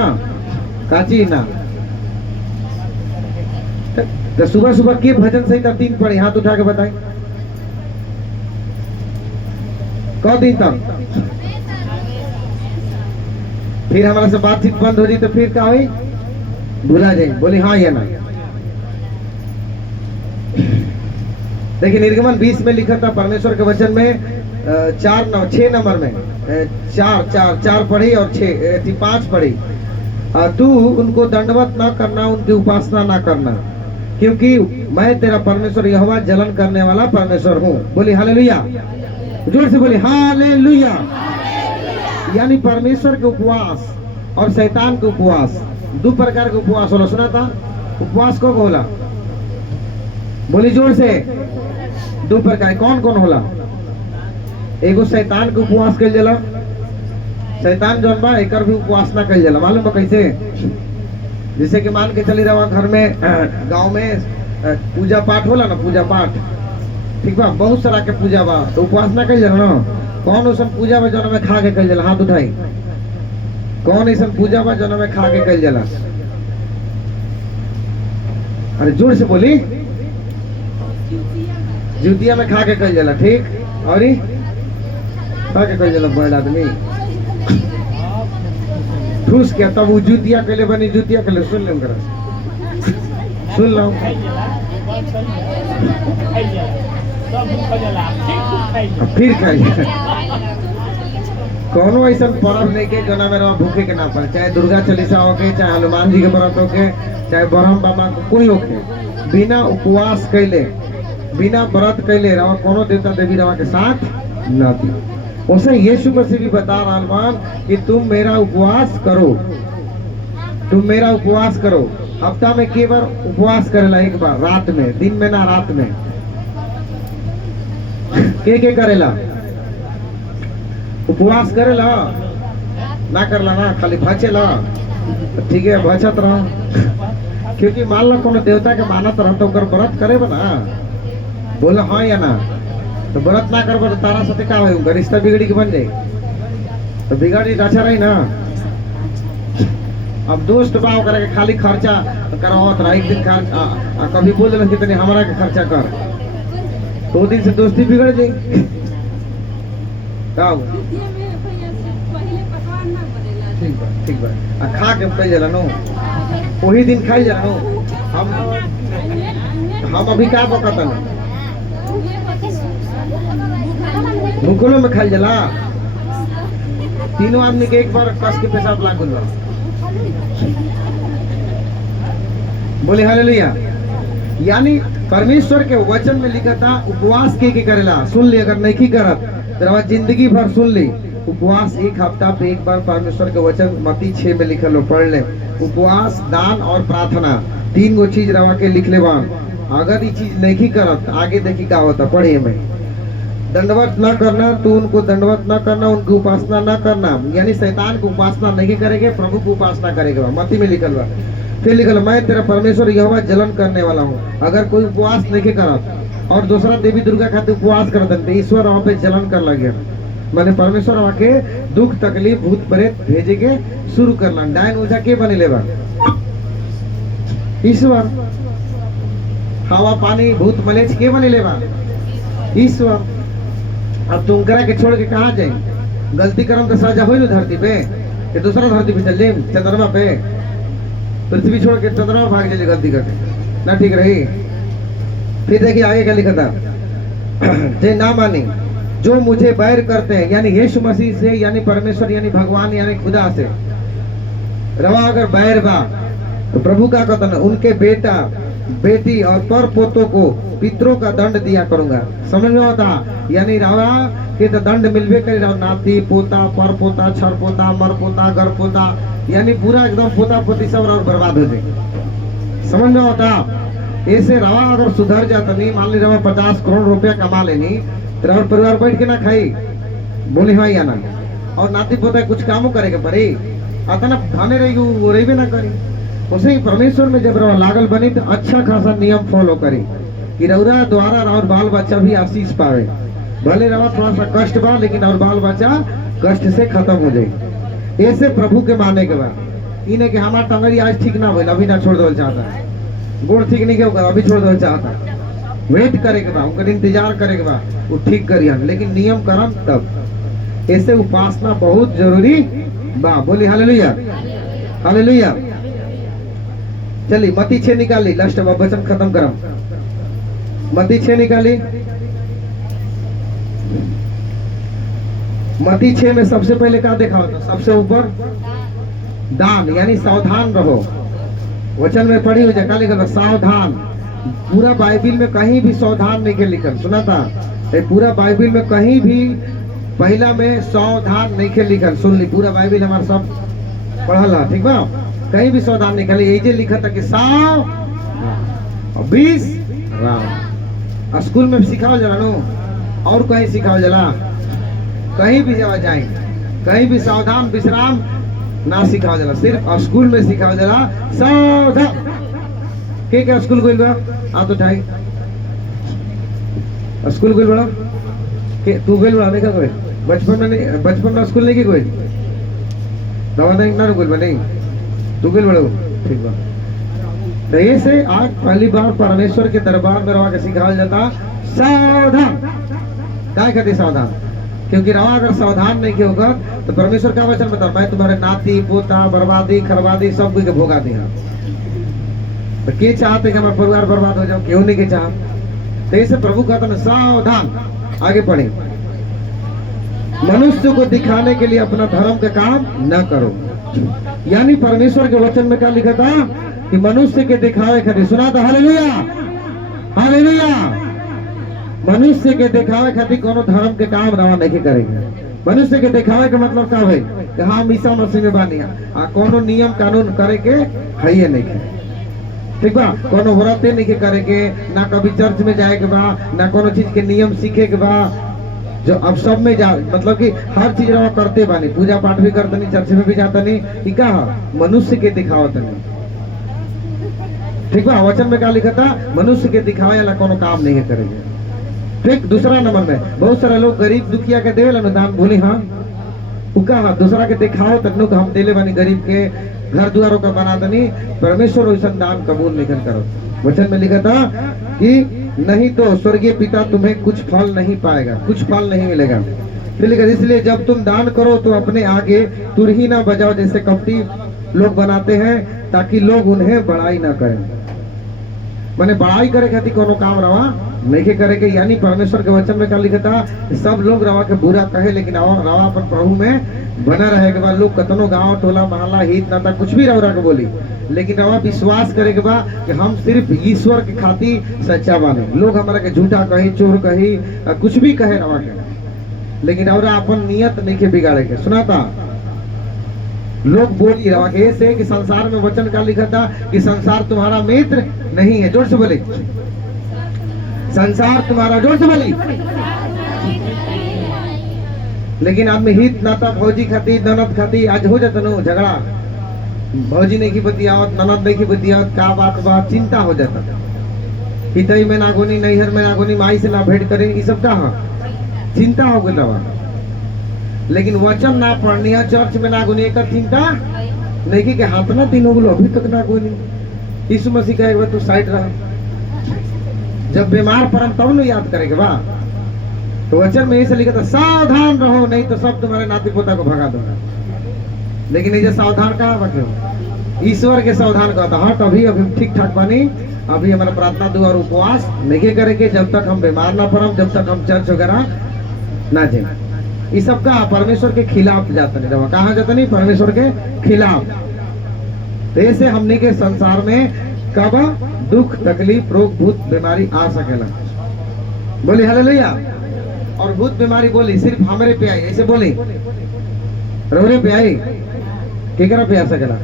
काची ना? तो सुबह सुबह के भजन संहिता 3 पढ़े? हाथ उठा के बताए कौ दिन तक? फिर हमारा से बातचीत बंद हो जाए तो फिर क्या हुई? भुला जाए। बोले हाँ या ना? देखिए निर्गमन 20 में लिखा था परमेश्वर के वचन में 6 नंबर में 4 पढ़ी और 5 पढ़ी। तू उनको दंडवत ना करना, उनकी उपासना ना करना, क्योंकि मैं तेरा परमेश्वर यहोवा जलन करने वाला परमेश्वर हूँ। बोली हालेलुया, जोर से बोली हालेलुया। यानी परमेश्वर के उपवास और शैतान के उपवास 2 प्रकार के उपवास होला। सुना था? उपवास कब होला? बोली जोर से। 2 प्रकार। कौन कौन होला? एगो शैतान के उपवास कइल जाला। शैतान जौन बा एकर भी उपासना कइल जाला। मालूम बा कैसे? जैसे कि मान के चली रहा घर में गांव में पूजा पाठ होला ना, पूजा पाठ ठीक बा, बहुत सारा के पूजा बा तो उपासना कइल जाला ना। कौन ऐसा पूजा बा जौन में खा के कइल जाला? हाथ उठाई। कौन ऐसा पूजा बा जौन में खा के कइल जाला? अरे जोर से बोली। जुतिया में खा के कइल जाला, ठीक। और खा के कइल जाला बड़ आदमी ठूस के, तब वो जुतिया के लिए बनी। जुतिया के लिए सुन ले, सुन लो। फिर खाई कौनो ऐसा पर्व नहीं के जोना में भूखे के ना पड़े, चाहे दुर्गा चालीसा होके, चाहे हनुमान जी के व्रत होके, चाहे ब्रह्म बाबा को कोई होके, बिना उपवास कैले, बिना व्रत कैले रवा कोनो देवता देवी रवा के साथ न दी। उसे यीशु मसीह भी बता रहा मान कि तुम मेरा उपवास करो, तुम मेरा उपवास करो। हफ्ता में केवल उपवास करेला एक बार, रात में, दिन में ना, रात में। के करेला उपवास? करेला ना करला ना, खाली भचेला ठीक है, भचत रहो। क्योंकि मान लो कोनो देवता के मानत रह तो व्रत करे ना, बोला हाँ या ना। तो व्रत ना कर तो तारा साथे का होई? उनका रिश्ता बिगड़ी के बन जाए तो बिगड़ी अच्छा रही ना। अब दोस्त बाव करे के खाली खर्चा करावत रहा, एक दिन खर्चा कभी बोल दिल कि तनी हमारा के खर्चा कर, 2 दिन से दोस्ती बिगड़ जाए। ठीक बा खा के कल जला नो, वही दिन खाई जला नो। हम अभी का बकता ना, भूखलो में खाई जला। 3 आदमी के एक बार कस के पेशाब लाग गइल। बोले हालेलुया। यानी परमेश्वर के वचन में लिखा था उपवास के करेला। सुन ली, अगर नहीं करत तो जिंदगी भर सुन ली। उपवास 1 हफ्ता पे एक बार परमेश्वर के वचन मत्ती 6 में लिखल हो, पढ़ ले। उपवास, दान और प्रार्थना 3 गो चीज रवा के लिख ले बान। अगर ये चीज नहीं करत आगे देखी क्या होता, पढ़िए में। दंडवत न करना, तो उनको दंडवत न करना, उनकी उपासना न करना, यानी शैतान की उपासना नहीं करेंगे, प्रभु की उपासना करेगा। मत्ती में लिखल बा। फिर लिखल मैं तेरा परमेश्वर यहोवा जलन करने वाला हूँ। अगर कोई उपवास नहीं करत और दूसरा देवी दुर्गा खातिर उपवास कर देते, ईश्वर वहाँ पे जलन कर लगे। मैंने परमेश्वर वहाँ के दुख तकलीफ भूत प्रेत भेजे के शुरू करना। डायन ओझा के बने लेबा? ईश्वर। हवा पानी भूत मलेच के बने लेबा? ईश्वर। अब तुम करा के छोड़ के कहाँ जाए? गलती करम तो सजा हो धरती पे कि दूसरा धरती पे चल जाए चंद्रमा पे, पृथ्वी छोड़ के चंद्रमा भाग जाए गलती करके ना ठीक रही। फिर देखिए आगे क्या लिखा था, जे ना मानी जो मुझे बैर करते हैं, यानी यीशु मसीह से, यानी परमेश्वर, यानी भगवान, यानी खुदा से रवा अगर बैर बा तो प्रभु का कहता है उनके बेटा बेटी और पर पोतों को पितरों का दंड दिया करूंगा। समझ में आता, यानी रवा के तो दंड मिलवे करे, नाती पोता पर पोता छर पोता मर पोता घर पोता, यानी पूरा एकदम पोता पोती सब और बर्बाद हो जाए। समझ में आता, ऐसे रवा अगर सुधर जाता नहीं, मान ली रवा 50 करोड़ रुपया कमा लेनी तो और परिवार बैठ के ना खाई, बोले हाँ या ना, और नाती पोता कुछ कामों करेगा पड़े आता ना खाने रही वो रही भी ना करी। उसे ही परमेश्वर में जब रवा लागल बनी तो अच्छा खासा नियम फॉलो करी कि रौरा द्वारा और बाल बच्चा भी आशीष पावे। भले रवा थोड़ा सा कष्ट बा लेकिन और बाल बच्चा कष्ट से खत्म हो जाए। ऐसे प्रभु के माने के बाद इन्हें कि हमारा टंगरी आज ठीक ना बोला, अभी ना छोड़ दो चाहता है, गोड़ ठीक नहीं होगा अभी छोड़ दो चाहता, वेट करे के बाद उनका इंतजार करे के बाद वो ठीक करिए, लेकिन नियम करम तब। ऐसे उपासना बहुत जरूरी बा। बोली हालेलुया हालेलुया। चलिए मती 6 निकाली, लास्ट वचन खत्म करम। मती 6 निकाली, मती 6 में सबसे पहले क्या देखा होता, सबसे ऊपर दान, यानी सावधान रहो। वचन में पढ़ी हुई जगह लिखा सावधान। पूरा बाइबिल में कहीं भी सावधान नहीं के लिखल, सुना था पूरा बाइबिल में कहीं भी पहला में सावधान नहीं के लिखल। सुन ली, पूरा बाइबिल हमारा सब पढ़ल है, ठीक बा, कहीं भी सावधान नहीं खाली यही लिखा था कि साव और 20 राम। स्कूल में सिखाओ जला नो, और कहीं सिखाओ जला, कहीं भी जवा जाए कहीं भी सावधान विश्राम ना सिखाओ जला, सिर्फ स्कूल में सिखाओ जला सावधान। के क्या स्कूल गोइल बा आ तो ठाई स्कूल गोइल बड़ा के तू गोइल बड़ा नहीं का कोई बचपन में नहीं, बचपन में स्कूल नहीं की कोई दवा नहीं ना गोइल बा नहीं, तू गोइल बड़ा ठीक बा। तो ये से आज पहली बार परमेश्वर के दरबार में रवा के सिखाया जाता सावधान। क्या कहते सावधान, क्योंकि रवा अगर सावधान नहीं किया होगा तो परमेश्वर का वचन बता, मैं तुम्हारे नाती पोता बर्बादी खरबादी सब कुछ भोगा दिया। तो के चाहते कि हमारा परिवार बर्बाद हो जाओ, क्यों नहीं के चाह। तो इसे प्रभु कहता है सावधान। आगे पढ़े, मनुष्य को दिखाने के लिए अपना धर्म का काम न करो। यानी परमेश्वर के वचन में क्या लिखा था कि मनुष्य के दिखावे खातिर, सुना था हालेलुया हालेलुया। मनुष्य के दिखावे खातिर कोनो धर्म के काम रवा नहीं करेंगे। मनुष्य के दिखावे का मतलब क्या है कि हम ईसा मसीह में बानी आ कोनो नियम कानून करे के है ये नहीं, ठीक बा, कोनो व्रते नहीं के करे के, ना कभी चर्च में जाए के बा, ना कोनो चीज के नियम सीखे के बा। जो अब सब में जा मतलब कि हर चीज रवा करते बानी, पूजा पाठ भी करते नहीं, चर्च में भी जाता नहीं, ठीक है, मनुष्य के दिखावत नहीं, ठीक बा। वचन में क्या लिखा था, मनुष्य के दिखावे वाला कोनो काम नहीं करेंगे। ठीक, दूसरा नंबर में बहुत सारे लोग गरीब दुखिया के देवे अनुदान, बोली हाँ उका दूसरा के दिखाओ तक हम देले बानी, गरीब के घर द्वारों का बना दनी, परमेश्वर वैसा दान कबूल नहीं करो। वचन में लिखा था कि नहीं तो स्वर्गीय पिता तुम्हें कुछ फल नहीं पाएगा, कुछ फल नहीं मिलेगा। फिर लिखा इसलिए जब तुम दान करो तो अपने आगे तुरही ना बजाओ जैसे कपटी लोग बनाते हैं, ताकि लोग उन्हें बड़ाई ना करें। मैंने बड़ाई करे खातिर कोनो काम रवा नहीं के करे के। यानी परमेश्वर के वचन में क्या लिखा था, सब लोग रवा के बुरा कहे लेकिन रवा अपन प्रभु में बना रहे के बाद लोग कतनो गांव टोला मोहल्ला हित नाता कुछ भी रवा के बोली, लेकिन रवा विश्वास करे के बाद कि हम सिर्फ ईश्वर के खातिर सच्चा बाने। लोग हमारा के झूठा कही, चोर कही, कुछ भी कहे रवा के, लेकिन रवा अपन नियत नहीं के बिगाड़े के। सुना था लोग बोली रवा के ऐसे कि संसार में वचन का लिखा था कि संसार तुम्हारा मित्र नहीं है। जोर से बोले, संसार तुम्हारा, जोर से बोली। लेकिन आदमी हित नाता भौजी खाती ननद खाती आज हो जाता नो झगड़ा, भौजी नहीं की बतियावत, ननद नहीं की बतियावत, का बात बात चिंता हो जाता। हितई में नागोनी, नैहर में नागोनी, माई से ना भेंट करें, ये सब कहा चिंता हो गई रवा। लेकिन वचन ना पढ़नी है, चर्च में ना गुनी, एक चिंता नहीं कि हाथ ना तीनों बोलो अभी तक ना गुनी। यीशु मसीह कहे तू साइड रहा, जब बीमार पड़म तब न याद करेगा बा। तो वचन में ऐसे लिखा था सावधान रहो नहीं तो सब तुम्हारे नाती पोता को भगा दूंगा। लेकिन ये सावधान कहाँ बचे हो? ईश्वर के सावधान कहता हट अभी अभी ठीक ठाक बनी, अभी हमारा प्रार्थना दुआ और उपवास नहीं करेंगे जब तक हम बीमार ना पड़म, जब तक हम चर्च वगैरह ना जाए। ये सब का परमेश्वर के खिलाफ जाता नहीं रहा। कहाँ जाता नहीं? परमेश्वर के खिलाफ। तो ऐसे हमने के संसार में कब दुख तकलीफ रोग भूत बीमारी आ सकेला। बोली हालेलुया। और भूत बीमारी बोली सिर्फ हमारे पे आई, ऐसे बोली रोरे पे आई, केकरा पे आ सकेला?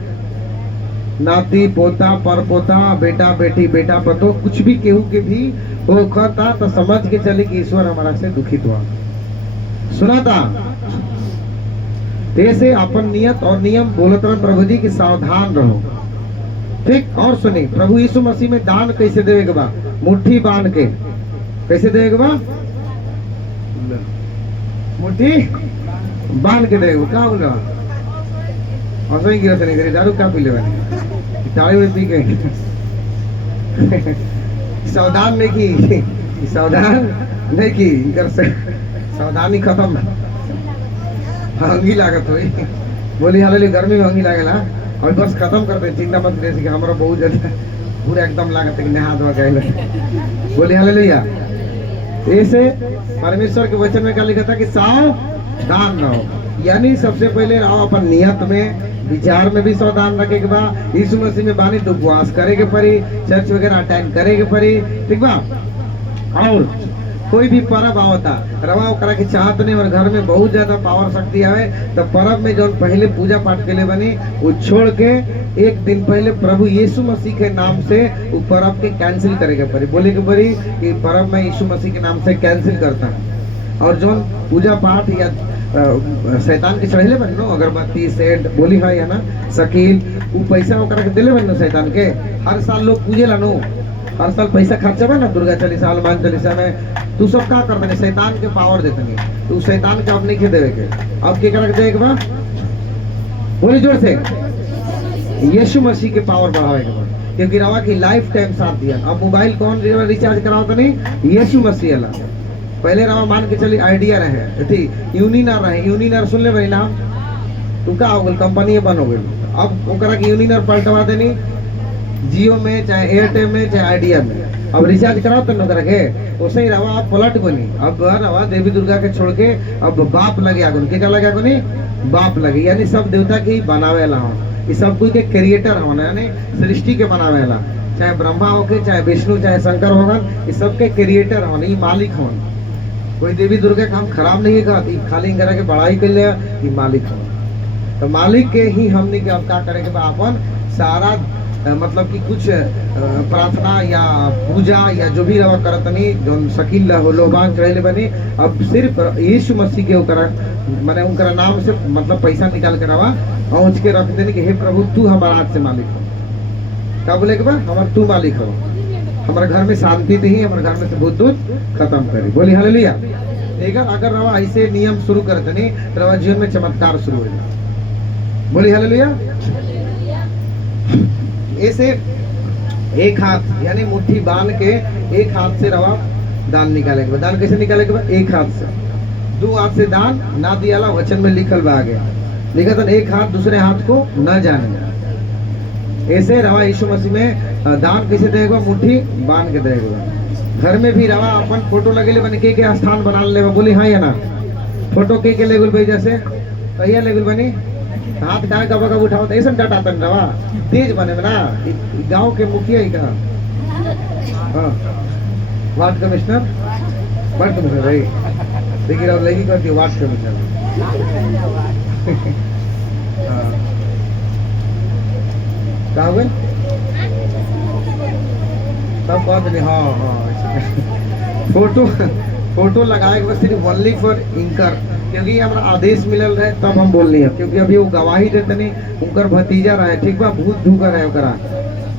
नाती पोता पर पोता बेटा बेटी बेटा पतो कुछ भी केहू के भी वो खाता तो समझ के चले कि ईश्वर हमारा से दुखित हुआ। सुना था ऐसे अपन नियत और नियम बोलत रहे प्रभु जी की सावधान रहो। ठीक। और सुनी प्रभु यीशु मसीह में दान कैसे देवे के बा? मुट्ठी बांध के। कैसे देवे के बा? मुट्ठी बांध के देवे। क्या बोला? और सही गिरत नहीं करी दारू क्या पी ले ताली में पी के सावधान नहीं की, सावधान नहीं की, इधर से सावधानी खत्म। हंगी लागत हुई। बोली हालेलुया। गर्मी में हंगी लागेला और बस खत्म करते चिंता मत करे कि हमारा बहुत ज्यादा पूरा एकदम लागत है कि नहा धोआ गए। बोली हालेलुया। ऐसे परमेश्वर के वचन में क्या लिखा था कि सावधान रहो, यानी सबसे पहले रहो अपन नियत में विचार में भी सावधान रखे के बा। यीशु मसीह में बानी तो उपवास करे के पड़ी, चर्च वगैरह अटेंड करे के पड़ी। ठीक बा। और कोई भी पर्व आवता रवा करा के चाहत नहीं और घर में बहुत ज्यादा पावर शक्ति आवे तो पर्व में जो पहले पूजा पाठ के लिए बनी वो छोड़ के एक दिन पहले प्रभु यीशु मसीह के नाम से वो पर्व के कैंसिल करे के पड़ी। बोले के पड़ी कि पर्व में यीशु मसीह के नाम से कैंसिल करता है। और जो पूजा पाठ या शैतान के चढ़ेले बन लो अगरबत्ती सेंट बोली है या ना शकील वो पैसा वो के दिले बन शैतान के। हर साल लोग पूजे ला नो, हर साल पैसा खर्चा बा ना दुर्गा चालीसा हनुमान चालीसा में। तू सब क्या करते नहीं? शैतान के पावर देते नहीं। तू शैतान के अब नहीं खे देवे के, अब के करके देवे के बा? बोली जोर से यीशु मसीह के पावर बढ़ावे के बा। क्योंकि रवा की लाइफ टाइम साथ दिया। अब मोबाइल कौन रिचार्ज कराओ तो नहीं? यीशु मसीह अल्लाह। पहले रवा मान के चली आइडिया रहे थी, यूनिनर रहे। यूनिनर सुन ले भाई नाम, तू का हो गल कंपनी बन हो गई। अब ओकरा के यूनिनर पलटवा देनी जियो में चाहे एयरटेल में चाहे आइडिया में। अब रिचार्ज कराओ तो न करके वैसे ही रवा आप पलट को नहीं। अब रवा देवी दुर्गा के छोड़ के अब बाप लगे आगुन के क्या लगे आगुन? बाप लगे, यानी सब देवता के ही बनावे ला हो। ये सब कोई के क्रिएटर होना यानी सृष्टि के बनावे ला। चाहे ब्रह्मा होके चाहे विष्णु चाहे शंकर होगन, ये सबके क्रिएटर होने, ये मालिक होन। कोई देवी दुर्गा काम खराब नहीं है, खाली करा के बड़ाई कर लिया, ये मालिक हो। तो मालिक के ही हमने के अब क्या करेंगे अपन सारा मतलब कि कुछ प्रार्थना या पूजा या जो भी रवा करतनी जो शकील हो लोबान चढ़ेले बनी अब सिर्फ यीशु मसीह के ओकरा माने उनका नाम से मतलब पैसा निकाल के रवा और उसके रख देने कि हे प्रभु तू हमारा हाथ से मालिक हो। क्या बोले के बाद? हमारा तू मालिक हो, हमारे घर में शांति दी, हमारे घर में से भूत खत्म करी। बोली हालेलुया। ठीक है। अगर रवा ऐसे नियम शुरू करते नहीं रवा जीवन में चमत्कार शुरू हो जाए। बोली हालेलुया। ऐसे एक हाथ यानी मुट्ठी बांध के एक हाथ से रवा दान निकाले के। दान कैसे निकाले के? एक हाथ से। दो हाथ से दान ना दियाला वचन में लिखल बा आगे लिखा था एक हाथ दूसरे हाथ को न जाने। ऐसे रवा यीशु मसीह में दान कैसे देगा? मुट्ठी बांध के देगा। घर में भी रवा अपन फोटो लगे बने के स्थान बना ले। बोली हाँ या ना? फोटो के लेगुल भाई जैसे कहिया लेगुल बनी हाथ गाय कब कब उठाओ तो ऐसा डाटा तन रवा तेज बने ना। गांव के मुखिया ही कहा हाँ वार्ड कमिश्नर भाई देखिए रहा लगी करती वार्ड कमिश्नर क्या हुए तब बात नहीं। हाँ हाँ फोटो लगाए बस सिर्फ ओनली फॉर इंकर क्योंकि हमारा आदेश मिलल रहे तब हम बोल रहे क्योंकि अभी वो गवाही देते नहीं उनकर भतीजा रहे। ठीक बा भूत धूका रहे ओकरा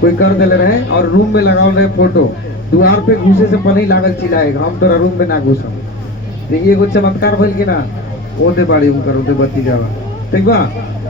कोई कर दिले रहे और रूम में लगाओ रहे फोटो द्वार पे घुसे से पहले लागल चिल्लाएगा हम तोरा रूम में ना घुसम। देखिए एगो चमत्कार भइल के ना ओदे बाड़ी उनकर ओदे भतीजा बा। ठीक बा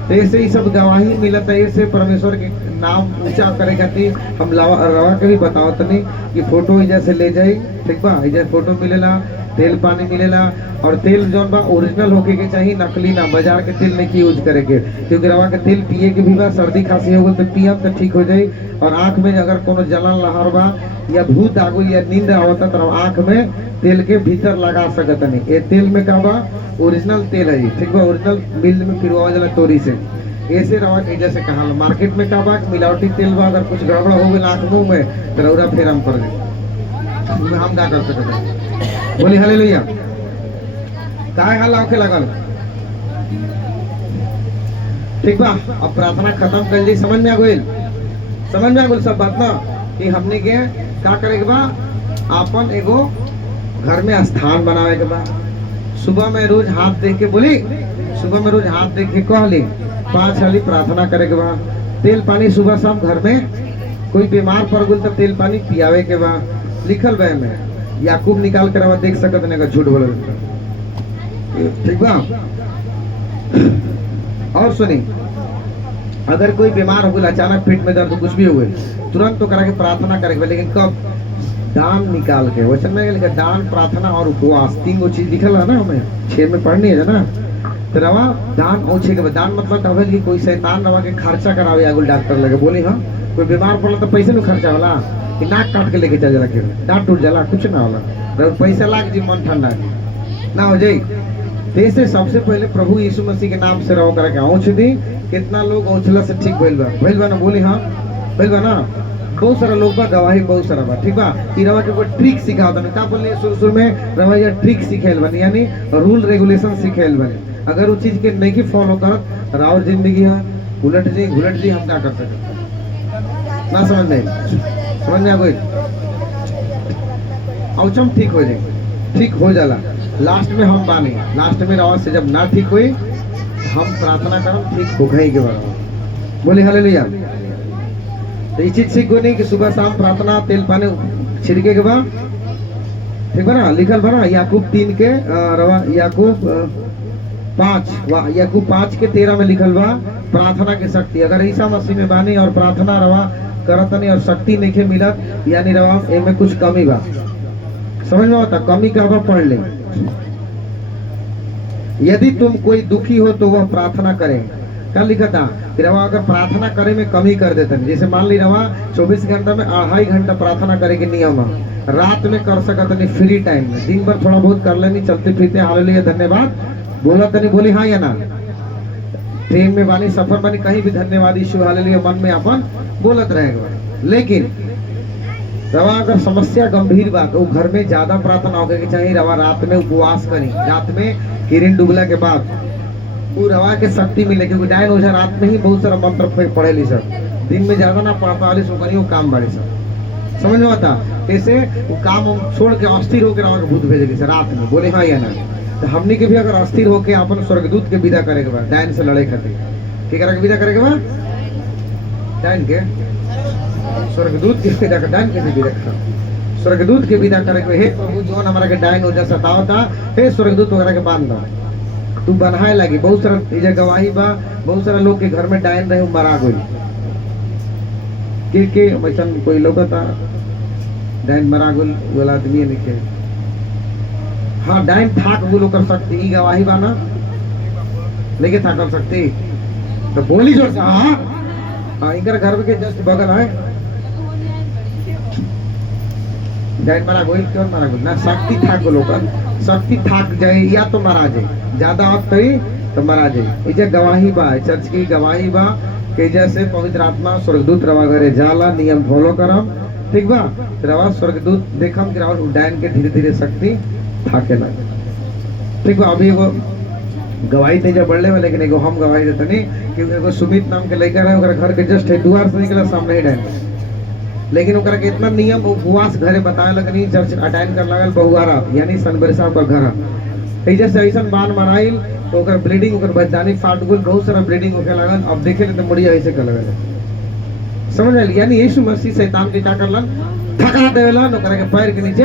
तो ऐसे ही सब गवाही मिलता है। ऐसे परमेश्वर के नाम ऊंचा करे खातिर हम रवा के भी बताओ तनी कि फोटो इजा से ले जाई। ठीक बा इजा फोटो मिलेला तेल पानी मिलेला। और तेल जौन बा ओरिजिनल होके के चाहिए, नकली ना, बाजार के तेल नहीं की यूज करे के, क्योंकि रवा के तेल पिए के भी बा, सर्दी खांसी हो गई तो पियम तो ठीक हो जाई। और आँख में अगर कोनो जलन लहर बा या भूत आगो या नींद आवता तो आँख में तेल के भीतर लगा सकत नहीं। ये तेल में का बा ओरिजिनल तेल है, ठीक बा, ओरिजिनल मिल में पिरवा जाला तोरी से। ऐसे रवा के जैसे कहा मार्केट में का बा मिलावटी तेल बा, अगर कुछ गड़बड़ हो गई आँख मुंह में तो रौरा फिर हम कर दे, हम क्या कर सकते हैं? बोली हालेलुया। काहे हल्ला होके लगल? ठीक बा, अब प्रार्थना खत्म कर दी। समझ में आ गई? समझ में आ गई सब बात ना, कि हमने के क्या करे के बा, आपन एगो घर में स्थान बनावे के बा। सुबह में रोज हाथ देख के बोली, सुबह में रोज हाथ देख के कहली 5 हाली प्रार्थना करे के बा। तेल पानी सुबह शाम घर में, कोई बीमार पड़ गई तो तेल पानी पियावे के बा। लिखल बा में, याकूब निकाल कर आवा देख सकत नहीं, झूठ बोल, ठीक बा। और सुनी, अगर कोई बीमार हो गया, अचानक पेट में दर्द कुछ भी हो गई, तुरंत तो करा के प्रार्थना करे, लेकिन कब? दान निकाल के। वचन में लिखा दान, प्रार्थना और उपवास, 3 गो चीज लिखल है ना, हमें 6 में पढ़नी है ना। तो रवा दान और 6 के दान मतलब हवे कि कोई शैतान रवा के खर्चा करावे आगुल डॉक्टर लगे। बोली हाँ, कोई बीमार पड़ला तो पैसे में खर्चा होला कि नाक काट के लेके चल जाला, के दांत टूट जाला, कुछ ना होला, पैसा लाग जी मन ठंडा ना हो जाई। जैसे सबसे पहले प्रभु यीशु मसीह के नाम से रहो करके औंछ दी। कितना लोग औंछला से ठीक भइल बा ना? बोली हाँ, भइल बा ना। बहुत सारा लोग बा, गवाही बहुत सारा बा, ठीक बा। ई रवा के कोई ट्रिक सिखाओ तने, का बोलने शुरू में रवा ये ट्रिक सिखाइल बनी, यानी रूल रेगुलेशन सिखाइल बनी। अगर वो चीज के नहीं की फॉलो करत, राउर जिंदगी है उलट जी घुलट जी, हम क्या कर सकते? ना समझ में आ गई? औचम ठीक हो जाए, ठीक हो जाला। लास्ट में हम बानी, लास्ट में रवा से जब ना ठीक हुई हम प्रार्थना करम ठीक हो गई के बारे। बोले हालेलुया। तो ये चीज सीख गई नहीं कि सुबह शाम प्रार्थना, तेल पानी छिड़के के बाद, ठीक बा ना, लिखल बा ना याकूब 3 के रवा, याकूब 5 के 13 में लिखल बा प्रार्थना की शक्ति। अगर ईसा मसीह में बानी और प्रार्थना रवा करतनी और शक्ति नहीं मिलत, यानी रवा एमे कुछ कमी बा। समझ में आता? कमी का बा, पढ़ ले। यदि तुम कोई दुखी हो तो वह प्रार्थना करे। क्या लिखा था? रवा अगर प्रार्थना करे में कमी कर देते हैं, जैसे मान ली रवा 24 घंटा में 2.5 घंटा प्रार्थना करे के नियम है, रात में कर सकत नहीं, फ्री टाइम में, दिन भर थोड़ा बहुत कर लेनी, चलते फिरते हालेलुया धन्यवाद बोला तनी। बोली हाँ या ना? ट्रेन में बानी, सफर बानी, कहीं भी धन्यवाद यीशु हालेलुया मन में अपन बोलत रहेगा। लेकिन रवा अगर समस्या गंभीर बात तो घर में ज्यादा प्रार्थना होके के चाहिए। रवा रात में उपवास करी, रात में किरण डूबला के बाद वो रवा के शक्ति मिले, क्योंकि डायन ओझा रात में ही बहुत सारा मंत्र पढ़े ली सब, दिन में ज्यादा ना पढ़ पाली सो करी वो काम बड़े सब। समझ में आता? कैसे वो काम हम छोड़ के अस्थिर होकर रवा के भूत भेजे सर रात में। बोले हाँ या ना? तो हमने के भी अगर अस्थिर होके अपन स्वर्गदूत के विदा करे के बाद, डायन से लड़े खातिर की करा के विदा करे के बाद, डायन के स्वर्गदूत के विदा कर, डायन कैसे विदा कर? स्वर्गदूत के विदा करे के, हे प्रभु जोन हमारा के डायन ओझा सतावता, हे स्वर्गदूत वगैरह के बांध दो, तू बनाए लगी। बहुत सारा इधर गवाही बा, बहुत सारा लोग के घर में डायन रहे मरा गई के वैसा कोई लोग था डायन मरा गई वाला आदमी लिखे। हाँ, डायन थाक बोलो कर सकती, ई गवाही बा ना, लेके था कर सकती तो बोली जोर से हाँ। इनकर घर के जस्ट बगल है डायन मरा गई, क्यों मरा गई ना? शक्ति थाक बोलो कर, शक्ति थाक जाए या तो मरा जाए, ज्यादा वक्त करी तो मरा जाए। इजे गवाही बा, चर्च की गवाही बा कि जैसे पवित्र आत्मा स्वर्गदूत रवा घरे जाला, नियम फॉलो करम, ठीक बा। रवा स्वर्गदूत देखम कि रवा डायन के धीरे धीरे शक्ति थाके लगे, ठीक बा। अभी एगो गवाही तेजा बढ़ले में, लेकिन एगो हम गवाही देते नहीं, क्योंकि एगो सुमित नाम के लड़का रहे, ओकरा घर के जस्ट द्वार से निकला सामने ही डायन, लेकिन ओकरा के इतना नियम उपवास घरे बताए लगनी, चर्च अटेंड कर लगल बहुआरा, यानी सनबरसा पर घर ऐसे से ऐसा बान मराइल तो ओकर ब्लीडिंग, ओकर बच्चानी फाट गई, बहुत सारा ब्लीडिंग होके लगल। अब देखे तो मुड़िया ऐसे कर लगल, समझ आइल? यानी यीशु मसीह शैतान के क्या करलन? थका देवेलन, ओकरा के पैर के नीचे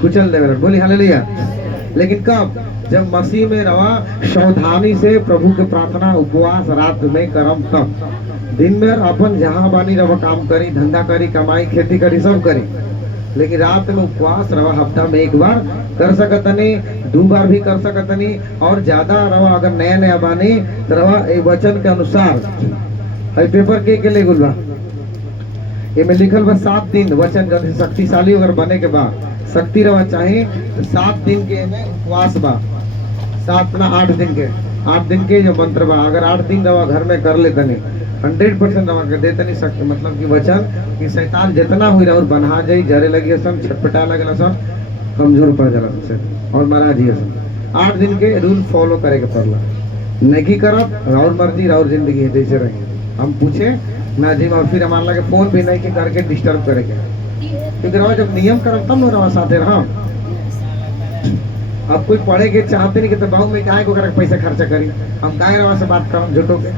कुचल देवेलन। बोली हालेलुया। लेकिन कब? जब मसीह में रवा सावधानी से प्रभु के प्रार्थना उपवास रात में करम, तब दिन में अपन जहाँ बानी रवा काम करी, धंधा करी, कमाई खेती करी, सब करी, लेकिन रात में उपवास रवा हफ्ता में एक बार कर सकतनी, 2 बार भी कर सकतनी, और ज्यादा रवा अगर नया नया बानी तो रवा ए वचन के अनुसार है पेपर के ले गुलबा ये में लिखल बा 7 दिन वचन जब शक्तिशाली अगर बने के बाद शक्ति रवा चाहे तो 7 दिन के में उपवास बा, 7 ना 8 दिन के, 8 दिन के जो मंत्र बा अगर 8 दिन रवा घर में कर ले तनी 100% रवा के देतनी शक्ति मतलब कि वचन कि शैतान जितना हुई और बना जाई जरे लगी सन छटपटा लगल सन कमजोर पड़ जाला से और मरा जी सन। 8 दिन के रूल फॉलो करे के पड़ला, नहीं करब और मर्जी और जिंदगी है जैसे रही हम पूछे ना जी और फिर हमारे लगे फोन भी नहीं के करके डिस्टर्ब करेंगे, क्योंकि रवा जब नियम करब तब ना रवा साथे रहा। अब कोई पढ़े के चाहते नहीं कि तो बाबू में काहे को करके पैसा खर्चा करी, हम काहे रवा से बात करम झूठो के।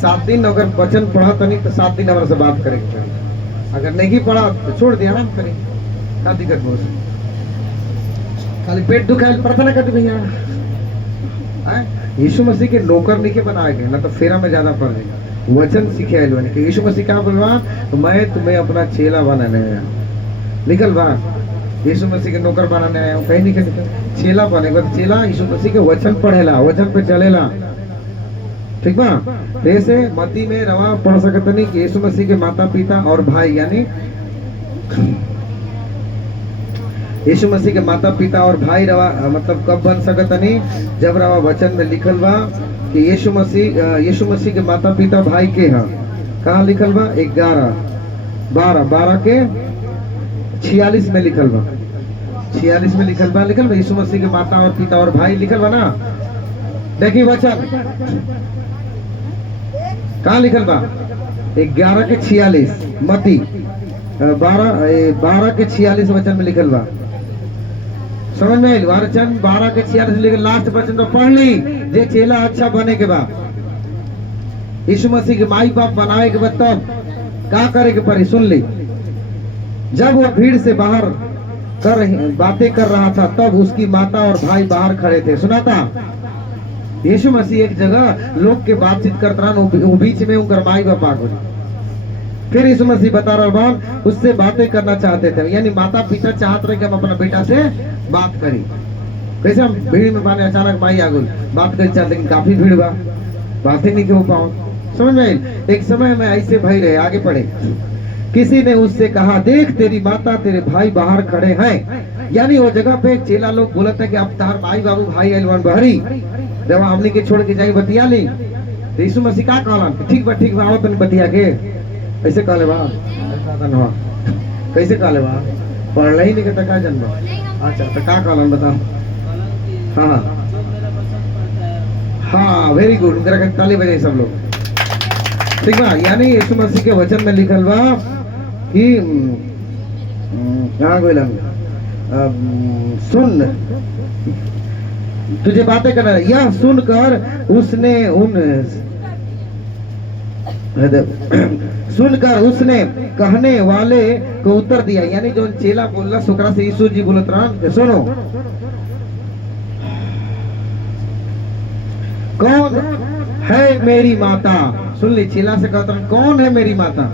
7 दिन अगर वचन पढ़ा तो नहीं तो 7 दिन हमारे से बात करेंगे, अगर नहीं पढ़ा तो छोड़ दिया आराम करें, क्या दिक्कत बहुत खाली पेट दुखाए प्रार्थना करती भैया। यीशु मसीह के नौकर नहीं के बनाए गए ना तो फेरा में ज्यादा पड़ जाएगा, वचन सीखे आए लोग कि यीशु मसीह क्या बोलवा तो मैं तुम्हें अपना चेला बनाने आया, निकल बा यीशु मसीह के नौकर बनाने आया हूँ कहीं नहीं निकल, चेला बने बाद चेला यीशु मसीह के वचन पढ़ेला, वचन पे चलेला, ठीक बा। जैसे मती में रवा पढ़ सकते नहीं कि यीशु मसीह के माता पिता और भाई यानी यीशु मसीह के माता पिता और भाई रवा मतलब कब बन सकता नहीं, जब रवा वचन में लिखल बा कि यीशु मसीह के माता पिता भाई के हैं, कहाँ लिखल बा 11 12 के 46 में लिखल बा, 46 में लिखल बा यीशु मसीह के माता और पिता और भाई लिखल बा ना। देखिए वचन कहाँ लिखल बा 11 के 46 मती 12 के 46 वचन में लिखल बा, समझ में वचन 12 के 46 लिखल लास्ट वचन तो पढ़ ली जे चेला अच्छा बने के बाद यीशु मसीह के माई बाप बनाए के बाद तब क्या करे के पड़ी सुन ली। जब वो भीड़ से बाहर बातें कर रहा था तब उसकी माता और भाई बाहर खड़े थे, सुना था यीशु मसीह एक जगह लोग के बातचीत करता रहा, वो बीच में उनका माई बाप आ गए, फिर यीशु मसीह बता रहा उससे बातें करना चाहते थे, यानी माता पिता चाहते रहे कि हम अपना बेटा से बात करें। कैसे हम भीड़ में बाने अचानक माई आ गई बात कर चाहते, लेकिन काफी भीड़ बा बात ही नहीं क्यों पाओ, समझ में। एक समय में ऐसे भाई रहे, आगे पढ़े, किसी ने उससे कहा देख तेरी माता तेरे भाई बाहर खड़े हैं, यानी वो जगह पे चेला लोग बोलते हैं कि अब तार माई बाबू भाई एलवन बहरी जब हमने के छोड़ के जाए बतिया ली तो यीशु मसीह का कहला ठीक बा आओ तन बतिया के, कैसे कहले बा कैसे कहले बा पढ़ ही नहीं के का जन्म। अच्छा तो का कहलन बताओ। हाँ हाँ वेरी गुड, उनका ताली बजाई सब लोग, ठीक बा। यानी यीशु मसीह के वचन में लिखल बा कि सुन तुझे बातें करना, यह सुनकर उसने कहने वाले को उत्तर दिया, यानी जो चेला बोलना सुकरा से यीशु जी बोलत रहा सुनो कौन है मेरी माता, सुन ली चेला से कहता कौन है मेरी माता,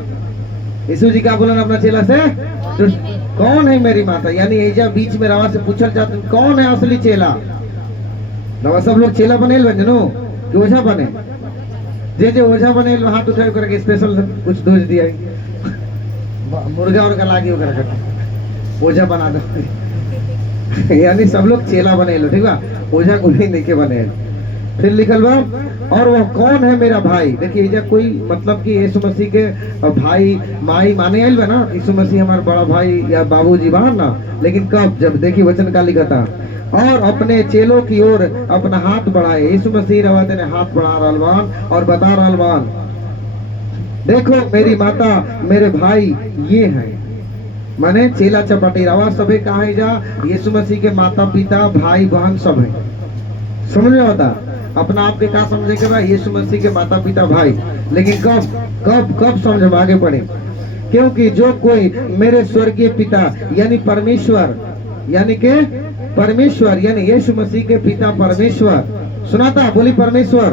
यीशु जी क्या बोला अपना चेला से तो कौन है मेरी माता, यानी एजा बीच में रवा से पूछल जाते कौन है असली चेला। रवा सब लोग चेला बने जनो कि ओझा बने, जे ओझा बने हाथ उठाए करके स्पेशल कुछ दोष दिया मुर्गा उर्गा लागी ओझा बना दो यानी सब लोग चेला बने लो, ठीक बा, ओझा को नहीं के बने। फिर लिखल बा और वह कौन है मेरा भाई, देखिए इधर कोई मतलब कि यीशु मसीह के भाई माई माने आयल बा ना, यीशु मसीह हमारा बड़ा भाई या बाबूजी बाहर ना, लेकिन कब जब देखिए वचन का लिखा था और अपने चेलों की ओर अपना हाथ बढ़ाए, यीशु मसीह रवाते ने हाथ बढ़ा रहलवान और बता रहलवान देखो मेरी माता मेरे भाई ये है, माने चेला चपाटी रवा सभी कहा जा यीशु मसीह के माता पिता भाई बहन सब है, समझ में होता अपना आप के क्या समझे के भाई यीशु मसीह के माता पिता भाई, लेकिन कब कब कब समझ आगे बढ़े, क्योंकि जो कोई मेरे स्वर्गीय पिता यानी परमेश्वर यानी यीशु मसीह के पिता परमेश्वर, सुनाता बोली परमेश्वर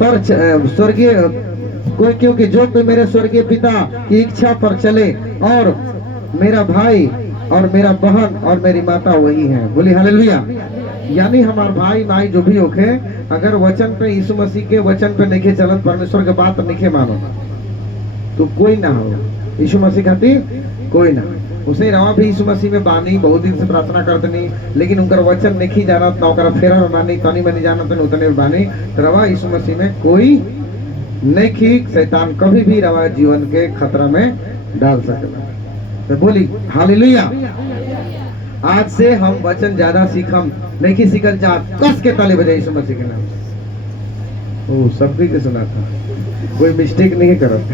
पर स्वर्गीय कोई, क्योंकि जो कोई मेरे स्वर्गीय पिता की इच्छा पर चले, और मेरा भाई और मेरा बहन और मेरी माता वही है। बोली हालेलुया। यानी हमार भाई माई जो भी होखे, अगर वचन पे, यीशु मसीह के वचन पे नहीं चलत, परमेश्वर के बात नहीं मानो, तो कोई ना हो। यीशु मसीह खातिर कोई ना। उसे रवा भी यीशु मसीह में बानी, बहुत दिन से प्रार्थना करतनी, लेकिन उनका वचन नहीं जानत ना, ओकरा फेरा में बानी, तनी मनी जानत न, उतने में बानी। तो रवा यीशु मसीह में कोई नहीं, शैतान कभी भी रवा जीवन के खतरा में डाल सकेला। तो बोली हालेलुया। आज से हम वचन ज्यादा सीखम, नहीं सीखल चाहत, कस के ताली बजाई यीशु मसीह के नाम। ओ सब भी के सुना था, कोई मिस्टेक नहीं करत,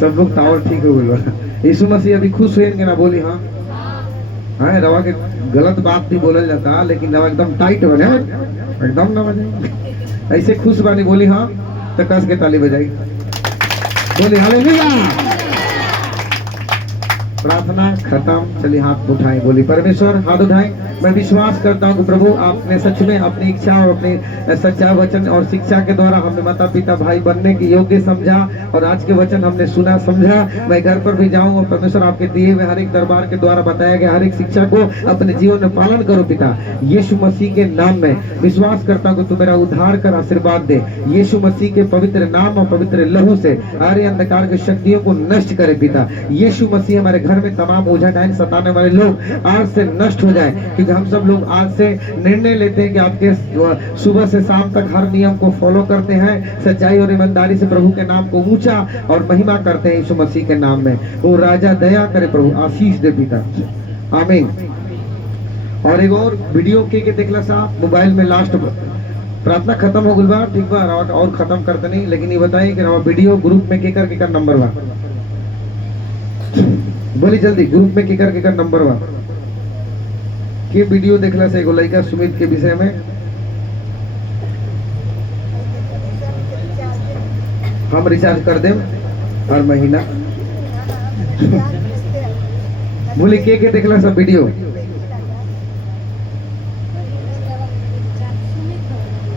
सब लोग टावर ठीक हो गए। यीशु मसीह अभी खुश हुए कि ना? बोली हाँ। हाँ, रवा के गलत बात भी बोलल जाता, लेकिन रवा एकदम टाइट बने, एकदम ना बजे ऐसे खुश बानी। बोली हाँ, तो कस के ताली बजाई। बोली हालेलुया। प्रार्थना खत्म। चलिए हाथ उठाएं, बोली परमेश्वर, हाथ उठाएं। मैं विश्वास करता हूँ कि प्रभु आपने सच में अपनी इच्छा और अपनी सच्चा वचन और शिक्षा के द्वारा हमें माता पिता भाई बनने के योग्य समझा, और आज के वचन हमने सुना समझा। मैं घर पर भी जाऊँ और परमेश्वर आपके दिए हुए हर एक दरबार के द्वारा बताया गया हर एक शिक्षा को अपने जीवन में पालन करो पिता, यीशु मसीह के नाम में। विश्वास करता हूँ कि तू मेरा उद्धार कर, आशीर्वाद दे। यीशु मसीह के पवित्र नाम और पवित्र लहू से हर अंधकार की शक्तियों को नष्ट करे पिता। यीशु मसीह हमारे घर में तमाम ओझा डायन सताने वाले लोग आज से नष्ट हो जाए, क्योंकि हम सब लोग आज से निर्णय लेते हैं कि आपके सुबह से शाम तक हर नियम को फॉलो करते हैं, सच्चाई और ईमानदारी से प्रभु के नाम को ऊंचा और महिमा करते हैं यीशु मसीह के नाम में। वो राजा दया करे प्रभु, आशीष दे पिता, आमीन। और एक और वीडियो के देखला सा मोबाइल में, लास्ट प्रार्थना खत्म हो गई बा, ठीक बा, और खत्म करते नहीं, लेकिन ये बताइए कि वीडियो ग्रुप में केकर नंबर बा? बोली जल्दी, ग्रुप में केकर नंबर बा? के वीडियो देखला से एगो लड़का सुमित के विषय में हम रिचार्ज कर देम हर महीना। बोली के देखला सब वीडियो?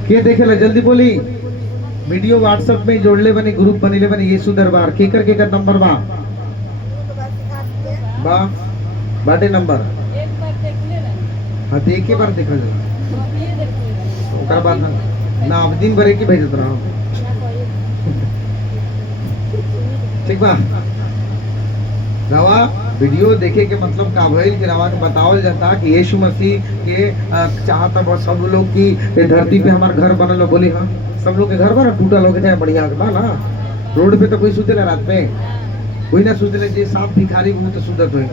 के देखेला जल्दी बोली। वीडियो व्हाट्सएप में जोड़ले बनी, ग्रुप बनीले बनी, यीशु दरबार केकर नंबर बा? बाटे नंबर हाँ, तो एक ही बार देखा जाए, बाद ना अब दिन भर एक ही भेजत रहा। ठीक बा, रवा वीडियो देखे के मतलब का भइल कि रवा के बतावल जाता कि यीशु मसीह के चाहता बस सब लोग की धरती पे हमार घर बनल। बोली हाँ, सब लोग के घर बना टूटल हो के चाहे बढ़िया बा ना। रोड पे तो कोई सुतेला रात पे, कोई ना सुतेले, जे साफ भिखारी मुंह तो सुतत होई,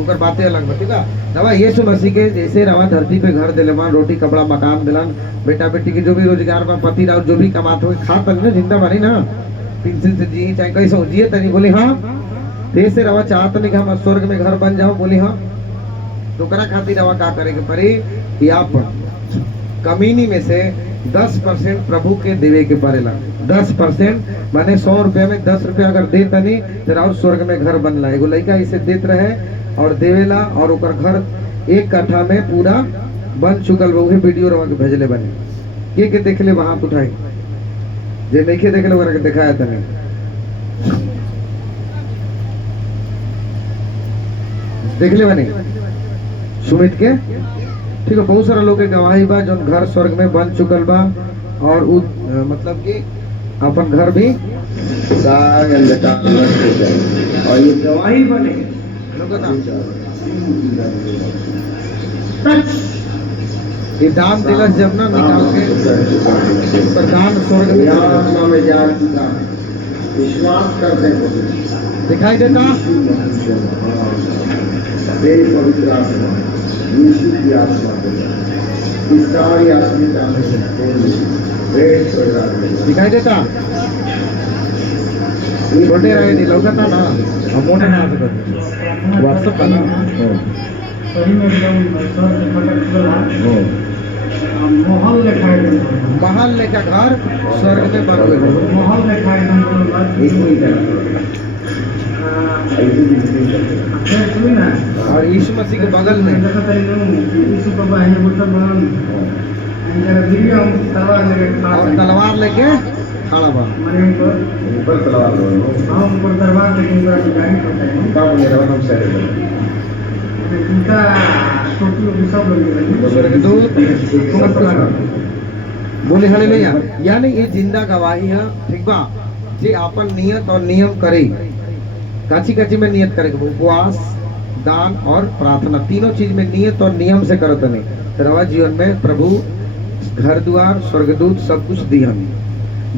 ओकर बातें अलग बा। ठीक है, रवा यीशु मसीह के जैसे रवा धरती पे घर दिले, रोटी कपड़ा मकान दिलन, बेटा बेटी के जो भी रोजगार बा, पति राव जो भी कमात हो खा तक ना, जिंदा बानी ना, पेंशन से जी चाहे कैसे हो जिए तनी। बोली हाँ, ऐसे रवा चाहत नहीं कि हम स्वर्ग में घर बन जाओ। बोली हाँ, तो करा खातिर रवा का करे के पड़ी कि आप कमीनी में से 10% प्रभु के देवे के पड़ेला। 10% माने 100 रुपया में 10 रुपया अगर दे तनी तो राव स्वर्ग में घर बनला। एगो लड़का इसे देत रहे और देवेला, और ओकर घर 1 कट्ठा में पूरा बन चुकल। वही वीडियो रवा के भेजले बने, के देखले वहां उठाई, जे नहीं के देखले ओकरा के दिखाया तनी। देखले बने सुमित के, ठीक है। बहुत सारा लोग के गवाही बा जो घर स्वर्ग में बन चुकल बा, और मतलब कि अपन घर भी और ये गवाही बने ये दान दिलस जब ना निकाल के प्रधान स्वर्ग में विश्वास करते हैं। दिखाई देता पवित्र आत्मा, यीशु की आत्मा, सारी आत्मा दिखाई देता, छोटे रहे नहीं लौकता ना, हम मोटे ना सकते व्हाट्सएप का ना महल लेखा घर स्वर्ग में बन गए। महल लेखा और यीशु मसीह के बगल में और तलवार लेके खड़ा बा मैंने ऊपर तलवार लो हाँ ऊपर दरबार लेकिन गाड़ी पड़ता है काम मेरा हम से उनका टोपी वोपी सब लोग स्वर्गदूत बोले हालेलुया। यानी ये जिंदा गवाही है, ठीक बा। जे अपन नियत और नियम करे, काची काची में नियत करे, उपवास, दान और प्रार्थना, तीनों चीज में नियत और नियम से करत नहीं रवा जीवन में प्रभु घर द्वार स्वर्गदूत सब कुछ दी हम।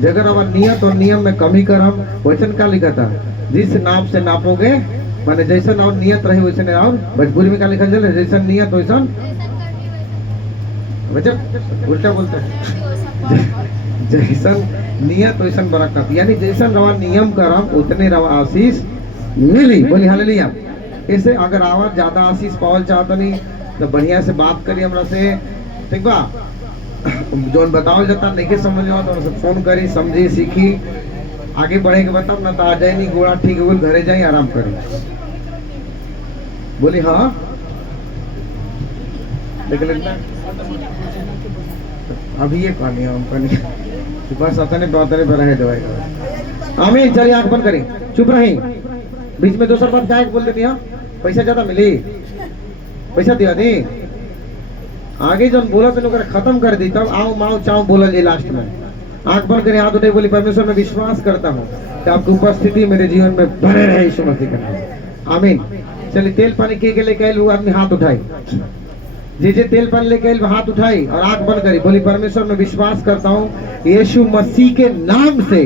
जगर हमार नियत और नियम में कमी करम, वचन का लिखा था, जिस नाप से नापोगे, माने जैसा और नियत रहे वैसे और भोजपुरी में क्या लिखा चले, जैसा नियत वैसा वचन, उल्टा बोलते हैं जैसन नियत वैसन बरकत, यानी जैसन रवा नियम करम उतने रवा आशीष मिली। बोली हालेलुया। ऐसे अगर आवाज ज्यादा आशीष पावल चाहता नहीं तो बढ़िया से बात करी हमरा से, ठीक बा। जोन बतावल जाता नहीं के समझ में तो हमसे फोन करी, समझी, सीखी, आगे बढ़े के बताओ ना तो आ जाए नहीं गोड़ा ठीक है घरे जाए आराम करी। बोली हाँ देख लेना अभी ये पानी हम पानी बस अपने बातने पर रहे दवाई। आमीन। चलिए आंख बंद करें, चुप रही, बीच में दूसरा बात क्या बोल देती है, पैसा ज्यादा मिली, पैसा दिया दी, आगे जो बोला तो खत्म कर दी, तब आओ माओ चाओ बोला जी लास्ट में। आंख बंद करें, हाथ उठे, बोली परमेश्वर में विश्वास करता हूँ कि आपकी उपस्थिति मेरे जीवन में बने रहे यीशु मसीह का नाम। आमीन। चलिए तेल पानी के लेके आए वो आदमी हाथ उठाई, जे तेल पानी लेके आए हाथ उठाई और आंख बंद करी, बोली परमेश्वर में विश्वास करता हूँ यीशु मसीह के नाम से।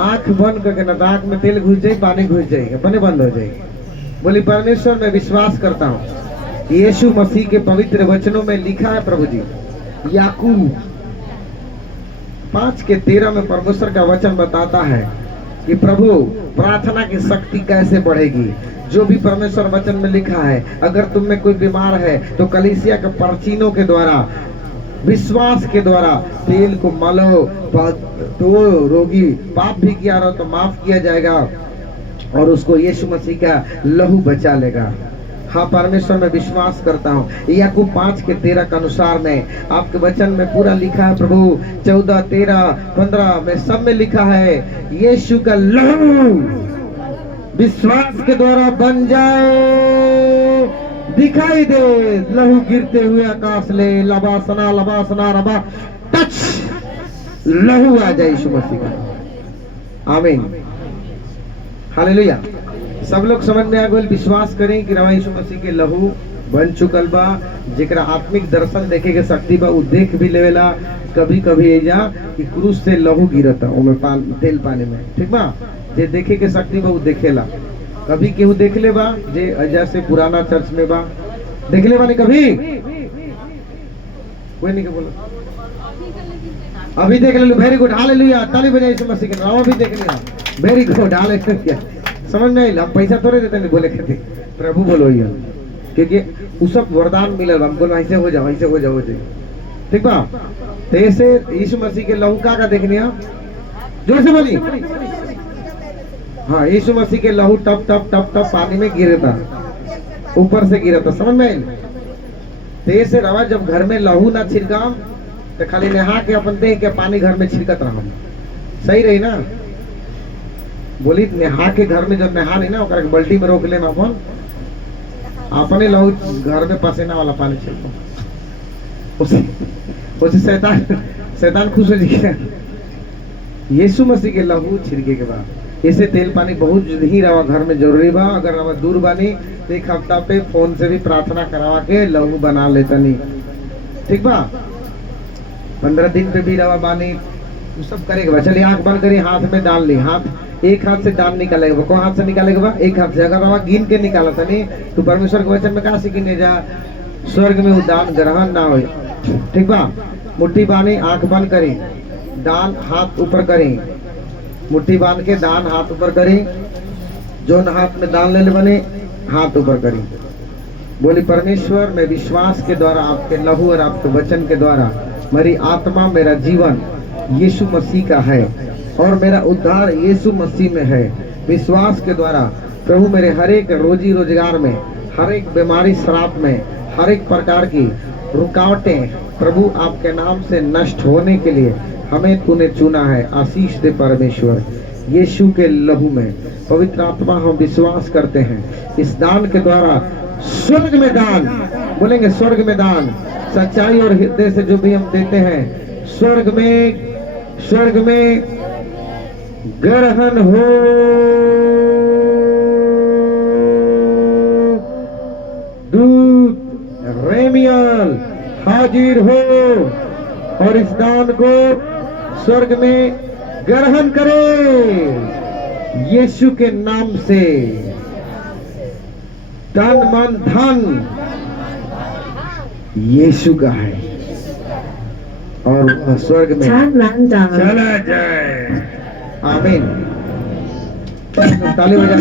आंख बंद करके ना आंख में तेल घुस जाए, पानी घुस जाएगा, अपने बंद हो जाएगी। बोली परमेश्वर में विश्वास करता हूँ यीशु मसीह के पवित्र वचनों में लिखा है, प्रभु जी याकूब 5:13 में परमेश्वर का वचन बताता है कि प्रभु प्रार्थना की शक्ति कैसे बढ़ेगी। जो भी परमेश्वर वचन में लिखा है, अगर तुम में कोई बीमार है तो कलीसिया के परचीनों के द्वारा, विश्वास के द्वारा तेल को मलो, तो रोगी पाप भी किया रहो तो माफ किया जाएगा और उसको यीशु मसीह का लहू बचा लेगा। हाँ, परमेश्वर में विश्वास करता हूँ। याकूब 5:13 के अनुसार में आपके वचन में पूरा लिखा है प्रभु, 14, 13, 15 में सब में लिखा है यीशु का लहू विश्वास के द्वारा बन जाए, दिखाई दे, लहू गिरते हुए आकाश ले, लबासना लबासना रबा टच, लहू आ जाए यीशु मसीह का। आमीन। हालेलुया। सब लोग समझ में आ गए, विश्वास करें कि रवा यीशु मसीह के लहू बन चुकल बा, जेकरा आत्मिक दर्शन देखे के शक्ति बा, उ देख भी लेवेला। कभी कभी एजा कि क्रूस से लहू गिरता ओमे तेल पानी में, ठीक बा। जे देखे के शक्ति बा उ देखेला। कभी केहू देख ले बा जे एजा से पुराना चर्च में बा, देख ले बानी कभी कोई नहीं के बोला, अभी देख ले, वेरी गुड, हालेलुया, ताली बजाई यीशु मसीह के नाम। अभी देख लिया, वेरी गुड, हालेलुया। समझ में आइल, हम पैसा थोड़े देते नहीं बोले कहते, प्रभु बोलो ये, क्योंकि उ सब वरदान मिलल, हम बोलो ऐसे हो जाओ, ऐसे हो जाओ, ठीक बा। तो ऐसे यीशु मसीह के लहू का देखनी है, जोर से बोली। हाँ, यीशु मसीह के लहू टप टप टप टप पानी में गिरता, ऊपर से गिरता, समझ में आइल। तो ऐसे रवा जब घर में लहू ना छिड़काम तो खाली नहा के अपन देह के पानी घर में छिड़कत रहा, सही रही ना। बोली नहा के घर में जब नहा नहीं ना, ओकरा के बाल्टी में रोक ले, अपन अपने लहू घर में पसीना वाला पानी छिड़को, उसे शैतान खुश हो जाएगा। यीशु मसीह के लहू छिड़के के बाद ऐसे तेल पानी बहुत ही रवा घर में जरूरी बा। अगर रवा दूर बानी तो एक हफ्ता पे फोन से भी प्रार्थना करवा के लहू बना लेता नहीं, ठीक बा। 15 दिन पे भी रवा बानी, वो सब करेगा। चलिए आंख बंद करिए, हाथ में डाल ली, हाथ एक हाथ से दान निकालेगा, कौन हाथ से निकालेगा? एक हाथ से। अगर रवा गिन के निकाला था नहीं तो परमेश्वर के वचन में कहा सीखने जा स्वर्ग में वो दान ग्रहण ना हो, ठीक बा। मुट्ठी बांधी, आंख बंद करी, दान हाथ ऊपर करी, मुट्ठी बांध के दान हाथ ऊपर करी, जो हाथ में दान ले बने हाथ ऊपर करी। बोली परमेश्वर मैं विश्वास के द्वारा आपके लहू और आपके वचन के द्वारा मेरी आत्मा, मेरा जीवन यीशु मसीह का है और मेरा उद्धार यीशु मसीह में है। विश्वास के द्वारा प्रभु मेरे हर एक रोजी रोजगार में, हर एक बीमारी श्राप में, हर एक प्रकार की रुकावटें प्रभु आपके नाम से नष्ट होने के लिए हमें तूने चुना है, आशीष दे परमेश्वर। यीशु के लहू में पवित्र आत्मा हम विश्वास करते हैं, इस दान के द्वारा स्वर्ग में दान, बोलेंगे स्वर्ग में दान, सच्चाई और हृदय से जो भी हम देते हैं, स्वर्ग में ग्रहण हो। दूत रेमियल हाजिर हो और इस दान को स्वर्ग में ग्रहण करे यीशु के नाम से। तन मन धन यीशु का है और वह स्वर्ग में चला जाए। आमीन। ताली बजाएं।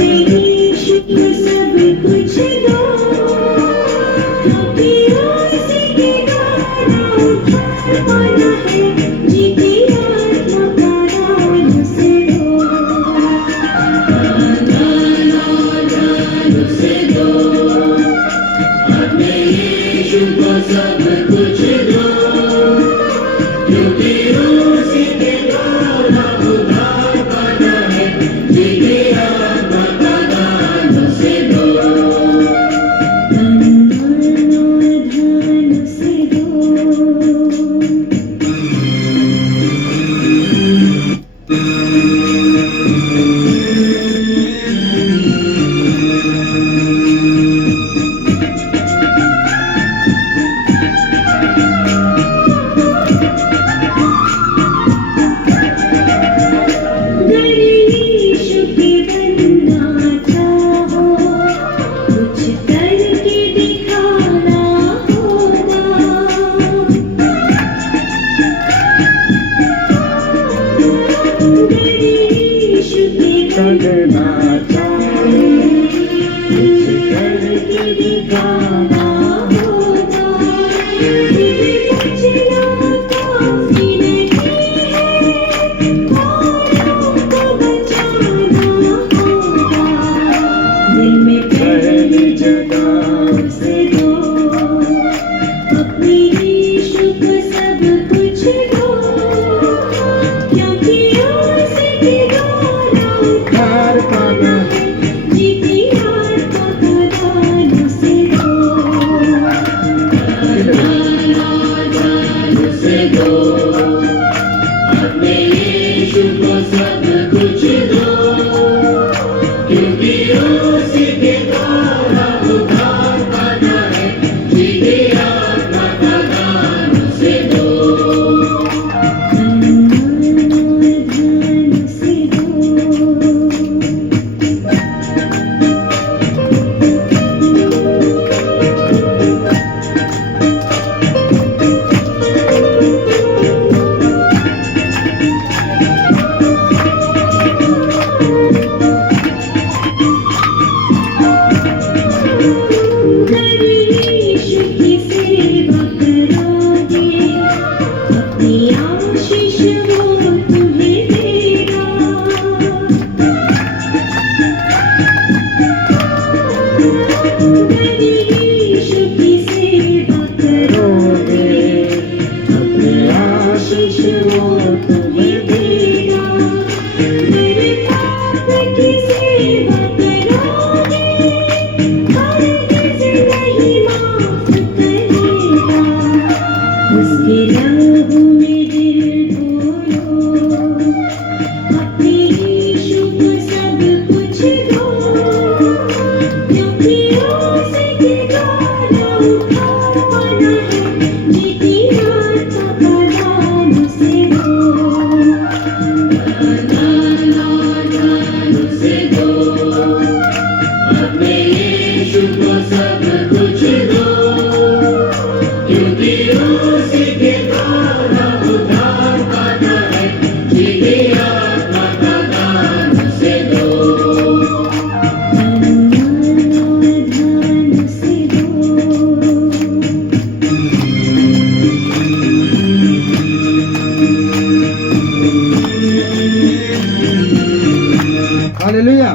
हालेलुया।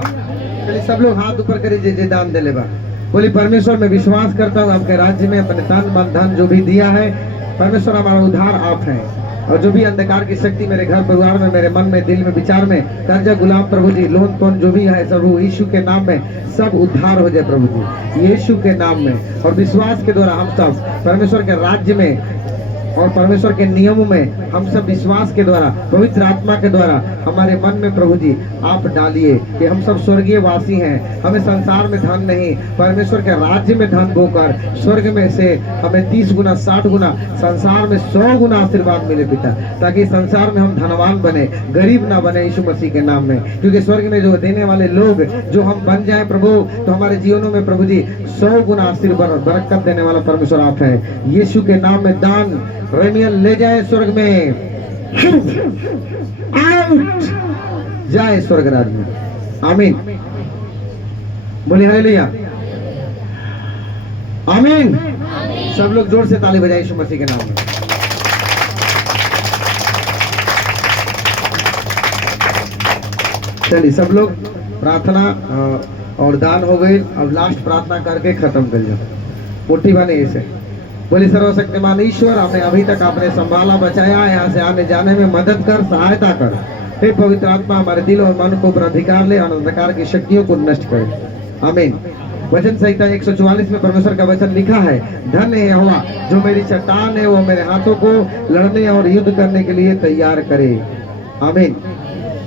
चलिए सब लोग हाथ ऊपर करिए जे दान देले बा। बोली परमेश्वर मैं विश्वास करता हूँ आपके राज्य में अपने तन मन धन जो भी दिया है, परमेश्वर हमारा उद्धार आप हैं। और जो भी अंधकार की शक्ति मेरे घर परिवार में, मेरे मन में, दिल में, विचार में, कर्जा गुलाम प्रभु जी, लोन तोन जो भी है प्रभु यीशु के नाम में सब उद्धार हो जाए प्रभु जी, यीशु के नाम में। और विश्वास के द्वारा हम सब परमेश्वर के राज्य में और परमेश्वर के नियमों में हम सब विश्वास के द्वारा, पवित्र आत्मा के द्वारा हमारे मन में प्रभु जी आप डालिए कि हम सब स्वर्गीय वासी हैं। हमें संसार में धन नहीं, परमेश्वर के राज्य में धन बोकर स्वर्ग में से हमें 30 गुना 60 गुना, संसार में 100 गुना आशीर्वाद मिले पिता, ताकि संसार में हम धनवान बने, गरीब ना बने यीशु मसीह के नाम में। क्योंकि स्वर्ग में जो देने वाले लोग जो हम बन जाए प्रभु, तो हमारे जीवनों में प्रभु जी 100 गुना आशीर्वाद बरकत देने वाला परमेश्वर आप है। यीशु के नाम में दान रेमियल ले जाए स्वर्ग में, आउट जाए स्वर्ग राज में। आमीन, बोलिए हालेलुया, आमीन। सब लोग जोर से ताली बजाए यीशु मसीह के नाम में। चलिए सब लोग प्रार्थना और दान हो गई। अब लास्ट प्रार्थना करके खत्म कर जाओ। मुट्ठी बने इसे। बोले सर्वशक्तिमान ईश्वर, हमें अभी तक आपने संभाला, बचाया, यहाँ से आने जाने में मदद कर, सहायता कर। हे पवित्र आत्मा, हमारे दिल और मन को ऊपर अधिकार ले, अंधकार की शक्तियों को नष्ट करे। आमीन। वचन संहिता 144 में परमेश्वर का वचन लिखा है, धन्य है यहोवा जो मेरी चट्टान है, वो मेरे हाथों को लड़ने और युद्ध करने के लिए तैयार करे। आमीन।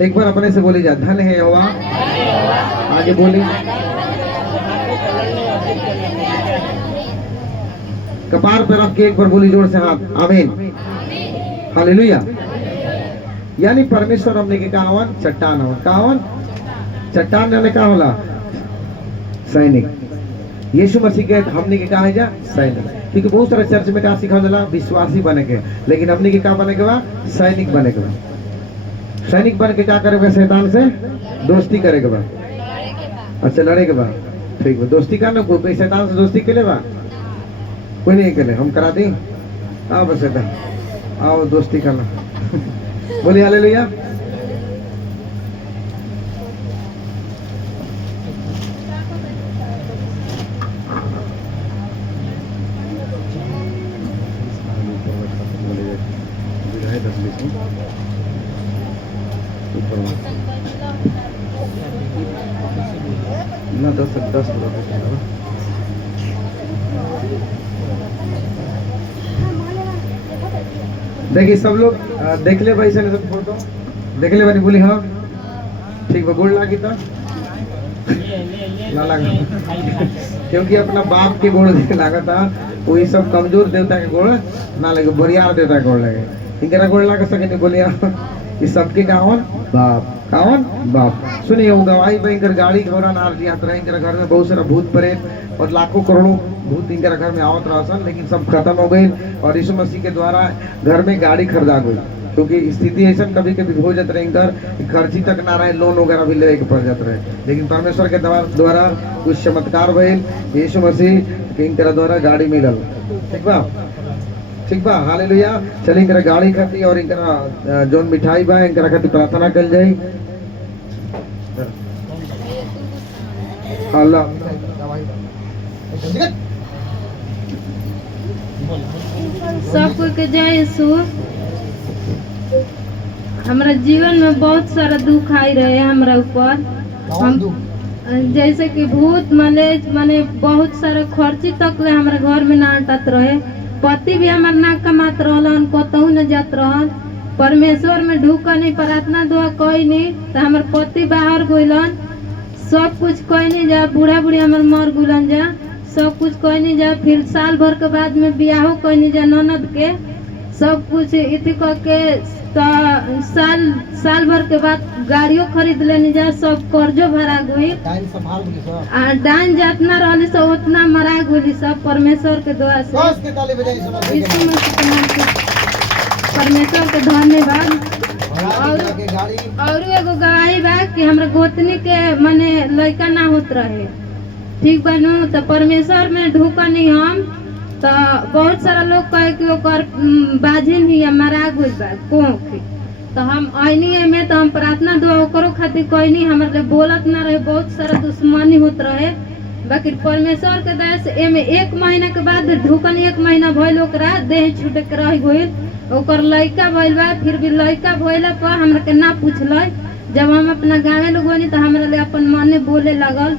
एक बार अपने से बोली जा, धन्य है यहोवा। आगे बोली, कपार पे रख के एक बार बोली जोर से हाथ, आमीन, हालेलुया। यानी परमेश्वर हमने के कहावन चट्टान हवन, कहावन चट्टान ने कहा होला सैनिक। यीशु मसीह के हमने के कहा है जा सैनिक, क्योंकि बहुत सारा चर्च में क्या सिखा जाला विश्वासी बने के, लेकिन हमने के क्या बने के बा सैनिक बने के बा। सैनिक बन के क्या करेगा, शैतान से दोस्ती करेगा बा। अच्छा लड़े के बा, ठीक बा, दोस्ती करना, कोई शैतान से दोस्ती के ले बा, कोई नहीं करे, हम करा दी। आओ बस बेटा, आओ दोस्ती करना। बोलिए हालेलुया। ना 10 देखिए सब लोग देख ले भाई से फोटो देख ले भाई, बोली हाँ ठीक बा, गोड़ लागी तो ना लगा, क्योंकि अपना बाप के गोड़ लगा था, वही सब कमजोर देवता के गोड़ ना लगे, बरियार देवता के गोड़ लगे, इनका गोड़ लगा सके नहीं। बोलिए इस सबके कावन बाप, कावन बाप। सुनिए वो गवाही पे इनकर गाड़ी घोड़ा ना लिया तो इनकर घर में बहुत सारा भूत प्रेत और लाखों करोड़ों भूत इनकर घर में आवत रहा, लेकिन सब खत्म हो गई और यीशु मसीह के द्वारा घर में गाड़ी खरीदा गई। क्योंकि स्थिति ऐसा कभी कभी हो जाते रहे, इनकर खर्ची तक ना रहे, लोन वगैरह भी ले पड़ जाते रहे, लेकिन परमेश्वर के द्वारा कुछ चमत्कार भइल, यीशु मसीह के इनकर द्वारा गाड़ी मिलल। ठीक बा, ठीक बा, हालेलुया। चलिए इनकर गाड़ी खाती और इनकर जोन मिठाई बा इनकर खाती प्रार्थना कल जाई। अल्लाह सब कोई के जय यीशु। हमारा जीवन में बहुत सारा दुख आई रहे हमारा ऊपर, हम जैसे कि भूत मलेज माने बहुत सारा खर्ची तक ले हमारे घर में ना अटत रहे, पति भी हमार ना कमात रहलन, कतहू न जात रहन, परमेश्वर में ढूक नहीं, प्रार्थना दुआ कोई नहीं, तो हमार पति बाहर गइलन, सब कुछ कोई नहीं जा, बूढ़ा बूढ़ी हमार मर गुलन जा, सब कुछ कोई नहीं जा। फिर साल भर के बाद में बियाहो कोई नहीं जा, ननद के सब कुछ इति के साल भर के बाद गाड़ियों खरीद लेनी जा, सब कर्जो भरा गई, डाइन जितना रहली सब उतना मरा गई, सब परमेश्वर के दुआ से, यीशु मसीह के नाम से परमेश्वर के धन्यवाद। और एगो गवाही बा कि हमरा गोतनी के माने लड़का ना होत रहे, ठीक बनू, तो परमेश्वर में ढूकनी हम, तो बहुत सारा लोग कहे कि ओकर बाझिन ही मरा गई बा कोख, तो हम आईनी में तो हम प्रार्थना दुआ ओकरो खातिर कोई नहीं, हमारे बोलत ना रहे, बहुत सारा दुश्मनी होत रहे, बाकी परमेश्वर के दया से एमे 1 महीना के बाद ढूकन 1 महीना भइल, ओकरा देह छूटे के रह गई, ओकर लड़का भइल बा, फिर भी लड़का भइला पर हमरा के ना पूछल। जब हम अपना गाँव लोग बनी तो हमरा ले अपन मने बोले लगल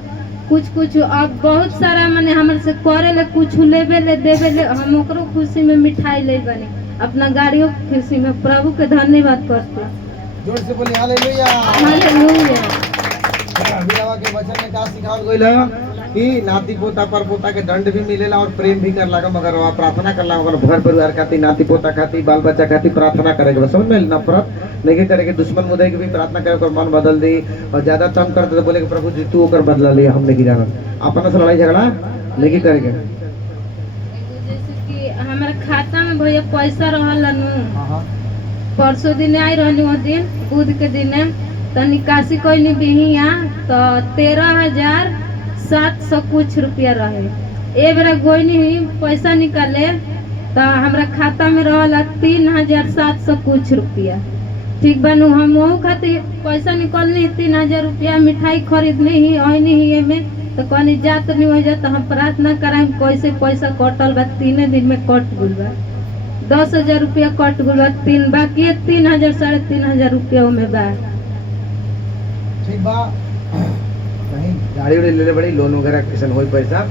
कुछ कुछ। अब बहुत सारा मने हमरा से करे ले, कुछ लेवे ले देवे ले, हम ओकरो खुशी में मिठाई ले बनी, अपना गाड़ियों की खुशी में। प्रभु के धन्यवाद करते। जोर से बोलिए हालेलुया। हालेलुया। अभिनवा के वचन में का सिखावल गइल है कि नाती पोता पर पोता के दंड भी मिलेला और प्रेम भी कर लगा, मगर वह प्रार्थना कर लगा घर परिवार खातिर, नाती पोता खातिर, बाल बच्चा खातिर प्रार्थना करेगा। समझ में नफरत नहीं करेगा, दुश्मन मुदई के भी प्रार्थना करे और मन बदल दी। और ज्यादा तंग करते तो बोले कि प्रभु जी तू ओकर बदला ले, हम नहीं जाना, अपना से लड़ाई झगड़ा नहीं करेंगे। जैसे कि हमारे खाता में भैया पैसा रहल नु, परसों दिन आई रहनी, वो दिन बुध के दिन तो निकासी कोई नहीं बिहिया तो 13,700 कुछ रुपया रहे। ए बेरा कोई नहीं पैसा निकाले तो हमरा खाता में रहला 3,700 कुछ रुपया। ठीक बनू हम वो खातिर पैसा निकलनी 3,000 रुपया मिठाई खरीदनी ही ओहनी ही में तो कहनी जात नहीं हो जाता, हम प्रार्थना कराएं कैसे पैसा कटल बा, 3 दिन में कट गुल बा, 10,000 रुपया कट गुल बा, 3 बाकी 3,000 3,500 रुपया में बा। ठीक बा, कहीं गाड़ी उड़ी ले ले बड़ी लोन वगैरह किसन होई पैसा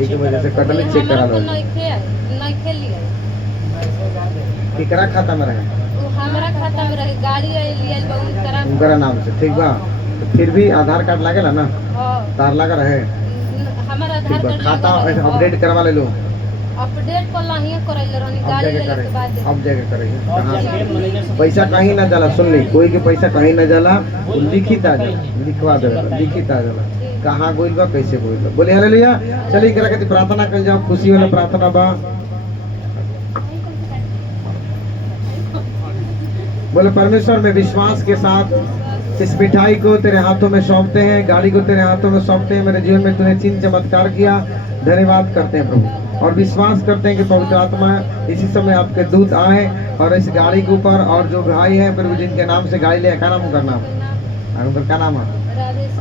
एक वजह से कटल चेक करा लो। केकरा खाता में रहे? हमारा खाता में रहे, गाड़ी लियल बा उनकरा नाम से। ठीक बा, तो फिर भी आधार कार्ड लागेला ना? तार लगा रहे हमारा ठीक आधार बा, कार्ड खाता अपडेट करवा ले लो। अपडेट करला ही करैले रहनी गाड़ी लेले के बाद। अब जगह करेंगे कहाँ से? पैसा कहीं ना जाला, सुन ली, कोई के पैसा कहीं ना जाला, लिखित आ जाला, लिखवा देला, लिखित आ जाला कहाँ गोइल बा कैसे गोइल बा। बोले हालेलुया। चलिए करा के प्रार्थना कर जाओ, खुशी वाला प्रार्थना बा। बोले परमेश्वर में विश्वास के साथ इस मिठाई को तेरे हाथों में सौंपते हैं, गाड़ी को तेरे हाथों में सौंपते हैं। मेरे जीवन में तूने चिन्ह चमत्कार किया, धन्यवाद करते हैं प्रभु, और विश्वास करते हैं कि पवित्र आत्मा इसी समय आपके दूत आए और इस गाड़ी के ऊपर, और जो भाई है प्रभु जिनके नाम से गाड़ी ले, क्या नाम करना, उनका क्या नाम है?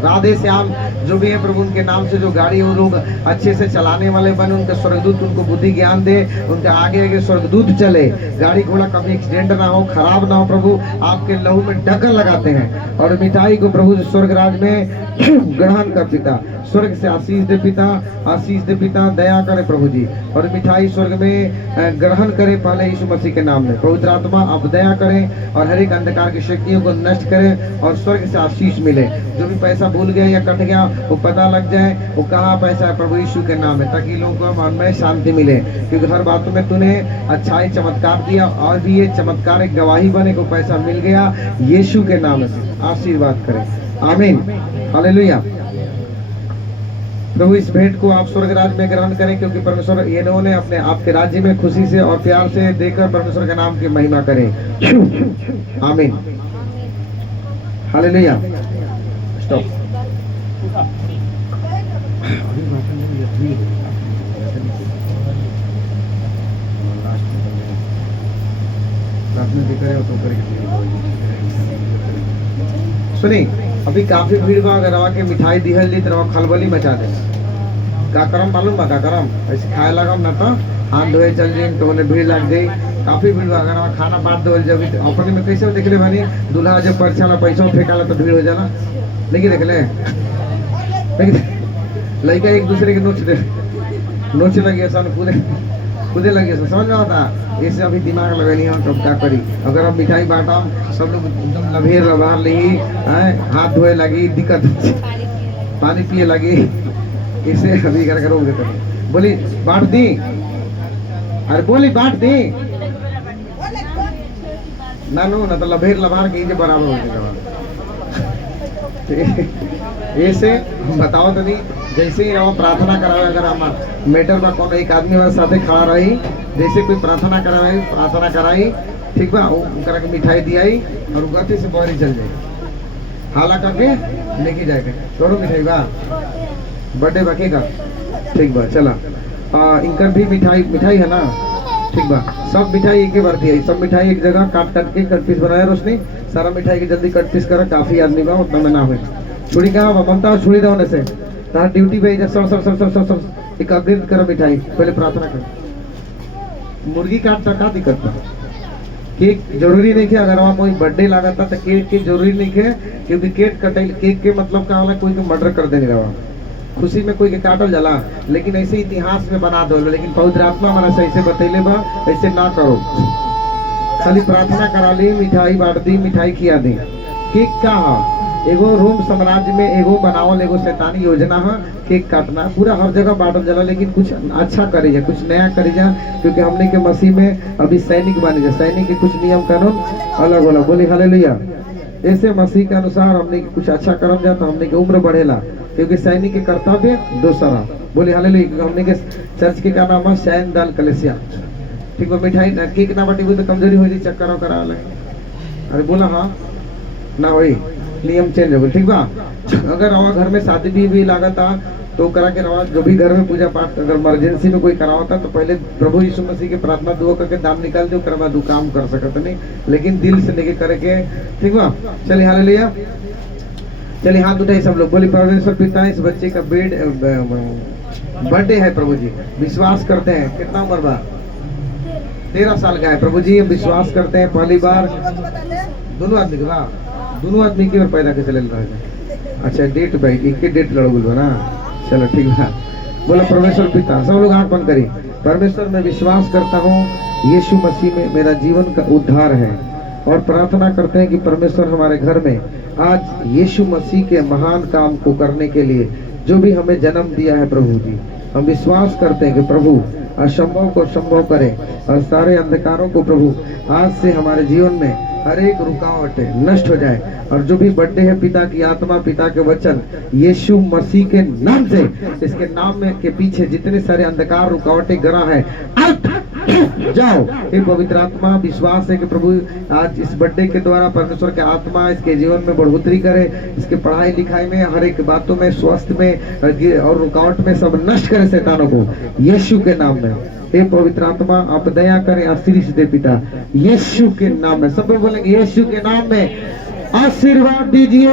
राधे श्याम, जो भी है प्रभु उनके नाम से जो गाड़ी वो लोग अच्छे से चलाने वाले बने, उनके स्वर्गदूत उनको बुद्धि ज्ञान दे, उनके आगे आगे स्वर्गदूत चले, गाड़ी घोड़ा कभी एक्सीडेंट ना हो, खराब ना हो प्रभु। आपके लहू में ढक्कन लगाते हैं और मिठाई को प्रभु स्वर्ग राज में ग्रहण कर पिता, स्वर्ग से आशीष दे पिता, आशीष दे पिता, दया करे प्रभु जी, और मिठाई स्वर्ग में ग्रहण करे पहले यीशु मसीह के नाम में। पवित्र आत्मा आप दया करें और हर एक अंधकार की शक्तियों को नष्ट करें और स्वर्ग से आशीष मिले। जो भी पैसा भूल गया या कट गया वो पता लग जाए वो कहाँ पैसा है प्रभु यीशु के नाम में, ताकि लोगों को मन में शांति मिले, क्योंकि हर बातों में तूने अच्छाई चमत्कार दिया और भी ये चमत्कार एक गवाही बने को पैसा मिल गया यीशु के नाम से। आशीर्वाद करें, आमीन, हालेलुया। प्रभु इस भेंट को आप स्वर्ग राज्य में ग्रहण करें, क्योंकि परमेश्वर ये इन्होंने अपने आपके राज्य में खुशी से और प्यार से देकर परमेश्वर के नाम की महिमा करें। आमीन, हालेलुया। स्टॉप। सुनी, अभी काफी भीड़ बा, अगर रवा के मिठाई दिहल दी तो रवा खलबली मचा दे। का करम मालूम बा? का करम ऐसे खाए लगम ना तो हाथ धोए चल जाए तो उन्हें भीड़ लग गई, काफी भीड़ बा। अगर रवा खाना बांट दो जब अपने में कैसे देख ले बानी, दूल्हा जब परछाला पैसा फेंकाला तो भीड़ हो जाला, लेकिन देख ले लड़का एक दूसरे के नोच लगे कूदे लगे, समझ में आता। इससे अभी दिमाग लगनी है तब क्या करी। अगर हम मिठाई बांटम सब लोग एकदम लभेर लभार ली, हाथ धोए लगी, दिक्कत पानी पिए लगी, इसे अभी कर रोक देते। बोली बांट दी, अरे बोली बांट दी ना, नो ना तो लभेर लभार के बराबर हो जाएगा। ऐसे बताओ तो नहीं, जैसे ही हम प्रार्थना करावे, अगर हम मेटर बा कौन एक आदमी हमारे साथे खड़ा रही, जैसे कोई प्रार्थना कराई, प्रार्थना कराई, ठीक बा, उनकरा के मिठाई दियाई और गति से बहरी चल जाए, हाला करके लेके जाएगा। थोड़ो मिठाई बा बर्थडे बाकी का, ठीक बा, चला इनकर भी मिठाई है ना, ठीक बा। सब मिठाई एक ही बार दिया, सब मिठाई एक जगह काट के कट पीस बनाया रोशनी, सारा मिठाई की जल्दी कट पीस करा, काफी आदमी बा, उतना में ना हुई। छुरी कहाँ बा? ममता छुरी दो से तार ड्यूटी पे सब एक अग्रिम करो मिठाई, पहले प्रार्थना कर। मुर्गी काटता का दिक्कत बा? केक जरूरी नहीं है, अगर वहाँ कोई बर्थडे लगा था तो केक के जरूरी नहीं है, क्योंकि केक कटे केक के मतलब का होला कोई के मर्डर कर देने रहा खुशी में कोई के काटल जाला, लेकिन ऐसे इतिहास में बना दो, लेकिन पवित्र आत्मा हमारा सही से बतैले बा ऐसे ना करो। खाली प्रार्थना करा ली, मिठाई बांट दी, मिठाई खिया दी। केक का है एगो रोम साम्राज्य में एगो बनावल एगो शैतानी योजना है, केक काटना पूरा हर जगह बांटल जाला, लेकिन कुछ अच्छा करी जा, कुछ नया करी जा, क्योंकि हमने के मसीह में अभी सैनिक बने जा, सैनिक के कुछ नियम कानून अलग अलग बोली हालेलुया। ऐसे मसीह के अनुसार हमने के कुछ अच्छा करम जा तो हमने के उम्र बढ़ेला, क्योंकि सैनिक के कर्तव्य दूसरा बोली हालेलुया। हमने के चर्च के का नाम है सैन दाल कलेसिया, ठीक है। मिठाई केक ना बाटी तो कमजोरी हो जाए, चक्कर करा लगे, अरे बोला हाँ ना वही नियम चेंज हो गए, ठीक बा। अगर रवा घर में शादी भी लागता तो करा के रवा, जो भी घर में पूजा पाठ अगर इमरजेंसी में कोई करावता तो पहले प्रभु यीशु मसीह के प्रार्थना दुआ करके दाम निकाल दो, कर बाद काम कर सकत नहीं, लेकिन दिल से लेके करे के, ठीक बा। चलिए हालेलुया, चलिए हाथ उठाइए सब लोग, बोली परमेश्वर पिता इस बच्चे का बर्थडे है प्रभु जी, विश्वास करते हैं। कितना उम्र बा? 13 साल का है प्रभु जी, विश्वास करते हैं पहली बार दोनों आदमी का, दोनों आदमी की ओर पैदा के चले रहा है। अच्छा डेट भाई एक के डेट लड़ो बोलो ना, चलो ठीक है। बोला परमेश्वर पिता, सब लोग आंख बंद करी। परमेश्वर मैं विश्वास करता हूँ यीशु मसीह में मेरा जीवन का उद्धार है, और प्रार्थना करते हैं कि परमेश्वर हमारे घर में आज यीशु मसीह के महान काम को करने के लिए जो भी हमें जन्म दिया है प्रभु जी, हम विश्वास करते हैं कि प्रभु असंभव को संभव करे, और सारे अंधकारों को प्रभु आज से हमारे जीवन में हर एक रुकावट नष्ट हो जाए। और जो भी बर्थडे है पिता की आत्मा, पिता के वचन यीशु मसीह के नाम से, इसके नाम में के पीछे जितने सारे अंधकार रुकावटें गरा है जाओ। हे पवित्र आत्मा, विश्वास है कि प्रभु आज इस बर्थडे के द्वारा परमेश्वर के आत्मा इसके जीवन में बढ़ोतरी करे, इसके पढ़ाई लिखाई में, हर एक बातों में, स्वास्थ्य में और रुकावट में सब नष्ट करे शैतानों को यीशु के नाम में। हे पवित्र आत्मा आप दया करें, आशीर्वाद दे पिता यीशु के नाम में। सब लोग बोलेंगे यीशु के नाम में आशीर्वाद दीजिए,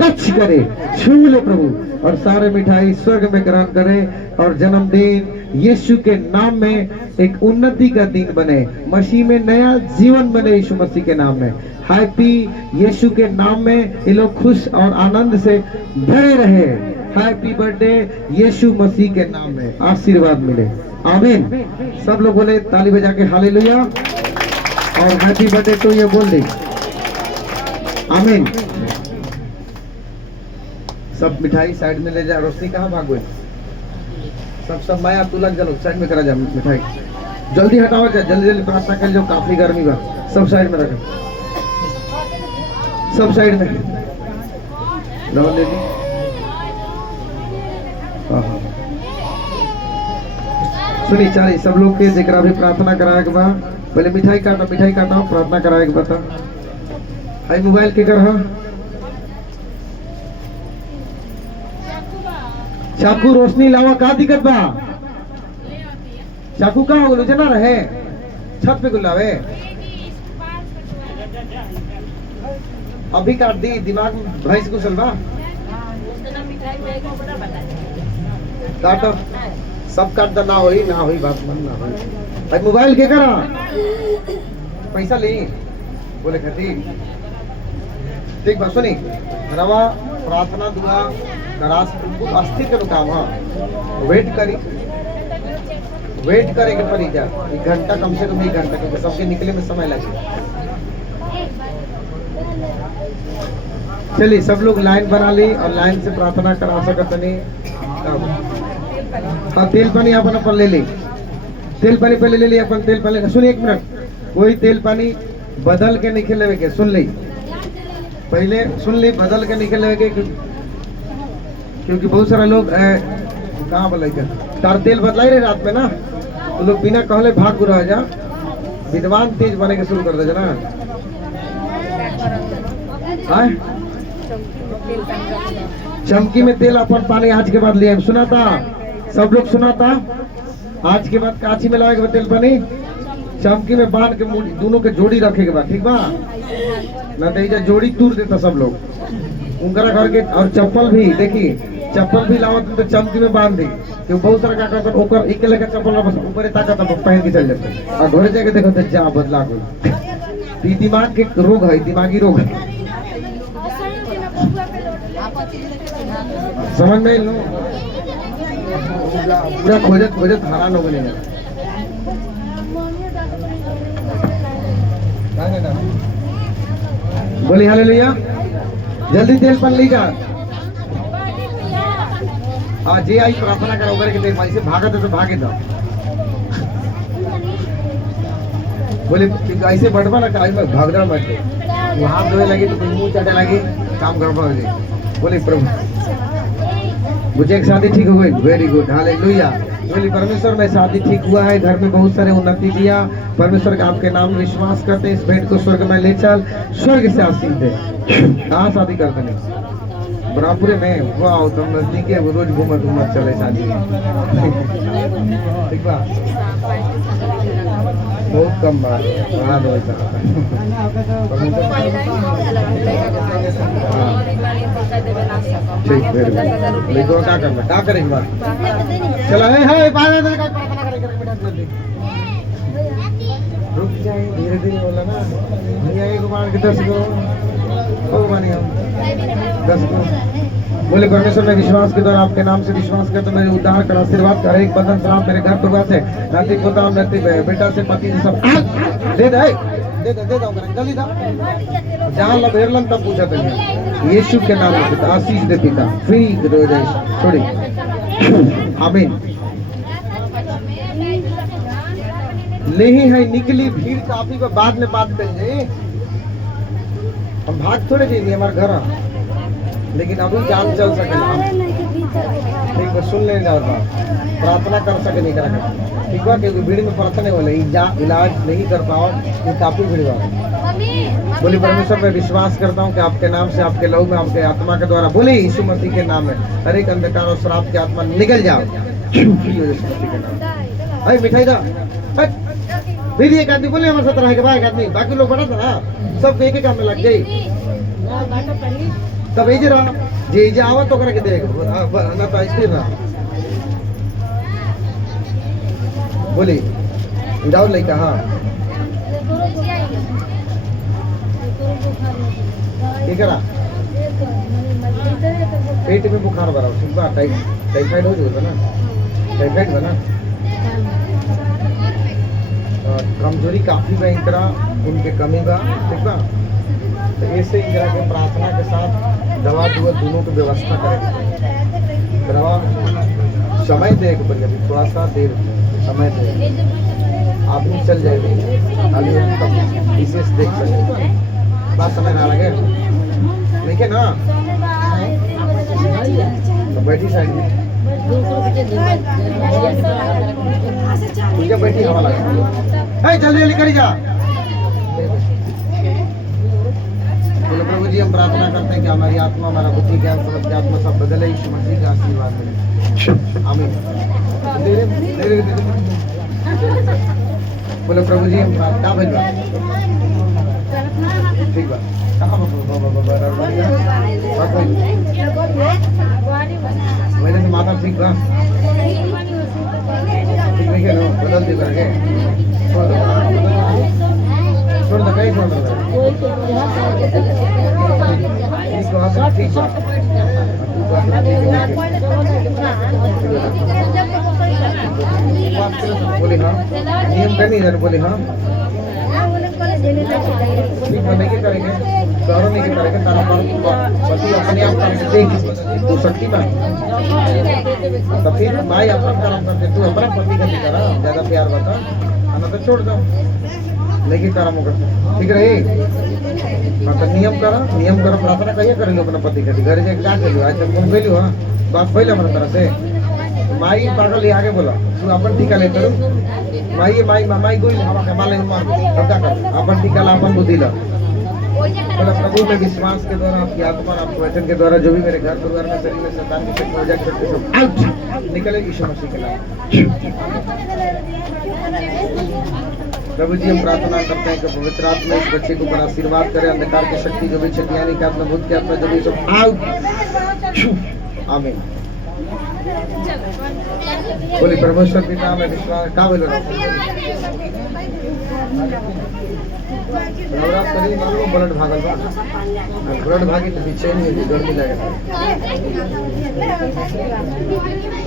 टच करे, छू ले प्रभु, और सारे मिठाई स्वर्ग में ग्रहण करे, और जन्मदिन यीशु के नाम में एक उन्नति का दिन बने, मसीह में नया जीवन बने यीशु मसीह के नाम में। हैप्पी यीशु के नाम में ये लोग खुश और आनंद से भरे रहे। हैप्पी बर्थडे यीशु मसीह के नाम में, आशीर्वाद मिले, आमीन। सब लोग बोले ताली बजा के हालेलुया, और हैप्पी बर्थडे टू ये बोल दे, आमीन। सब मिठाई साइड में ले जा, रोशनी कहाँ भाग गई? सब माया तू लग चलो साइड में करा जा, मिठाई जल्दी हटाओ जा, जल्दी जल्दी प्रार्थना कर लो, काफी गर्मी बा, सब साइड में रखो, सब साइड में रहो ले ली। सुनी चाली सब लोग के जेकरा भी प्रार्थना कराए के बा, पहले मिठाई काटो, मिठाई काटो, प्रार्थना कराए के बता। हाई मोबाइल के कर हा चाकू रोशनी लावा, का दिक्कत बा? चाकू कहाँ हो जना रहे छत पे गुलावे, अभी काट दी, दिमाग में भैंस घुसल बा, काटो सब काट ना होई ना होई, बात मन ना होई। भाई मोबाइल के करा पैसा ले बोले खती, ठीक बा। सुनी रवा प्रार्थना दुआ करास अस्थिर के काम है, वेट करे के पड़ी जा, 1 घंटा कम से कम 1 घंटा, क्योंकि सबके निकले में समय लगे। चलिए सब लोग लाइन बना ली, और लाइन से प्रार्थना करा सकत नहीं। हाँ तेल पानी अपन अपन ले ली, तेल पानी पहले ले ली अपन, तेल पानी सुन 1 मिनट, कोई तेल पानी बदल के नहीं खेले के, सुन ली पहले, सुन ली बदल के नहीं खेले के, क्योंकि बहुत सारा लोग कहाँ बोले तार तेल बदलाई रहे रात में ना, तो लोग बिना कहले भाग गुरा जा, विद्वान तेज बने के शुरू कर दे ना। चमकी में तेल अपन पानी आज के बाद लिया, सुना था सब लोग, सुना था आज के बाद काची में लगाए के तेल पानी, चमकी में बांध के दोनों के जोड़ी रखे के बाद, ठीक बा ना, तो जोड़ी तूर देता सब लोग उनका घर के। और चप्पल भी देखी चप्पल भी लावत तो चमकी में बांध दी कि बहुत सारा का करत ओकर एक लगा चप्पल बस ऊपर ताकत पहन के चल जाते और घरे जाके देखो तो जा बदला कोई ई दिमाग के रोग है, दिमागी रोग है। समझ में लो पूरा खोजत खोजत हैरान हो गए। बोली हालेलुया। जल्दी तेल पर ली जा। हाँ जे आई प्रार्थना करो करे के तेल से भागत है तो भागे दो। बोले ऐसे बढ़वा ना काई में भागदड़ मत दे, वहां धोने लगे तो मुंह चाटे लगे, काम गड़बड़ हो जाए। बोले प्रभु मुझे एक शादी ठीक हो गई, वेरी गुड हालेलुया। बोली परमेश्वर में शादी ठीक हुआ है, घर में बहुत सारे उन्नति दिया, परमेश्वर का आपके नाम विश्वास करते इस भेंट को स्वर्ग में ले चल, स्वर्ग से आशीष दे। कहाँ शादी करते नहीं बराबरे में, वाह तुम नजदीक है, रोज घूमत घूमत चले शादी ठीक बा, बहुत कम बात बना दो ऐसा। ठीक वेरी गुड। लेकिन क्या करना क्या करेंगे बात चला है रुक जाए धीरे धीरे बोला ना भैया एक बार के 10 को मानी हम 10 को। बोले परमेश्वर में विश्वास के द्वारा आपके नाम से विश्वास करते मेरे उद्धार कर आशीर्वाद कर एक बंधन श्राप मेरे घर परिवार से नाती पोता नाती बेटा से पति से सब दे दे जल्दी दा जहाँ लबेरलन तब पूछा था यीशु के नाम में पिता आशीष दे पिता फ्री छोड़ी आमीन। ले ही है निकली भीड़ काफी पर बाद में बात कर जाए, हम भाग थोड़े जाएंगे हमारे घर, लेकिन अभी जान चल सके ठीक है। सुन ले जाओ प्रार्थना कर सके नहीं करा ठीक है, क्योंकि भीड़ में प्रार्थना वाले इलाज नहीं कर पाओ तो काफी भीड़ हुआ। बोली परमेश्वर मैं विश्वास करता हूँ कि आपके नाम से आपके लहू में आपके आत्मा के द्वारा बोले यीशु मसीह के नाम में हर एक अंधकार और श्राप की आत्मा निकल जाओ मिठाई दा दीदी एक आदमी बोले हमारे साथ रह के एक आदमी बाकी लोग बड़ा था ना सब एक ही काम में लग गई तब ये रहा जे आवत तो करके देख ना तो स्थिर ना बोली जाओ लड़का हाँ ठीक है पेट में बुखार भरा ठीक बा टाइफाइड हो जाएगा ना टाइफाइड बना कमजोरी काफी बा इनकरा उनके कमी बा ठीक बा तो ऐसे इनकरा के प्रार्थना के साथ दवा दुआ दोनों की व्यवस्था करें दवा समय दे के बढ़िया थोड़ा सा देर समय दे आप भी चल जाएगी अभी विशेष देख सकते बात समय ना लगे देखे ना तो बैठी साइड में पूजा बैठी हवा लगा जल्दी जल्दी करी जा। बोलो प्रभु जी हम प्रार्थना करते हैं कि हमारी आत्मा हमारा बुद्धि ज्ञान समझ के आत्मा सब बदले यीशु मसीह का आशीर्वाद मिले आमीन। बोलो प्रभु जी हम प्रार्थना भेजवा ठीक बा कहाँ मेरे से माता ठीक बा ठीक नहीं है बदल दे करके छोड़ दो कहीं छोड़ दो ठीक बा बोले हाँ नियम करनी है बोले हाँ ठीक है नहीं करेंगे गौरव नहीं करेंगे तारा पति अपने आप करके देगी तू शक्ति में तो फिर भाई अपना काम करते तू अपना पति का नहीं करा ज्यादा प्यार बता ना तो छोड़ दो लेकिन कर्म कर ठीक रही मतलब नियम करो प्रार्थना कहिए करे लो अपना पति का घर से क्या कर लो आज तक तुम गई हाँ बात पहले हमारे तरफ से माई पागल आगे बोला तू अपन टीका ले करो माई माई गोई हवा के माले मार तब क्या कर अपन टीका ला अपन बुद्धि ला बोला प्रभु में विश्वास के द्वारा आपकी आत्मा आपके वचन के द्वारा जो भी मेरे घर परिवार में शरीर में शैतान की शक्ति हो जाए करते सब आउट निकले यीशु मसीह के नाम। प्रभु जी हम प्रार्थना करते हैं कि पवित्र आत्मा इस बच्चे को बड़ा आशीर्वाद करे अंधकार की शक्ति जो भी छटियानी की आत्मा भूत की आत्मा जो भी सब आउट आमीन। बोली परमेश्वर पिता में विश्वास का बोलो नवरात्रि मालूम बुलेट भागल बा बुलेट भागी तो पीछे नहीं है गर्मी लगेगा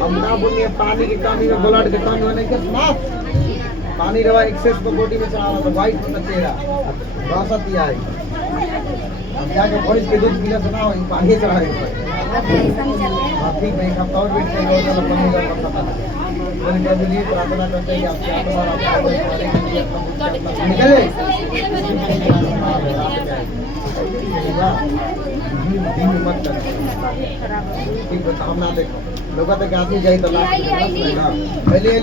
हम ना बोलिए पानी की कमी में बुलेट के कमी होने के साथ पानी रवा एक्सेस तो बॉडी में चला रहा तो वाइट होता चेहरा बासत ही आई अब जाके भैंस के दूध पीला सुना पानी चढ़ा रहे ठीक नहीं हफ्ता और वेट करेंगे और पन्नी का पता नहीं प्रभु जी प्रार्थना करते हैं कि आपके आत्मा और आपके निकले मत कर ठीक बता हम ना देखो लोग तो क्या आदमी जाए तो लास्ट पहले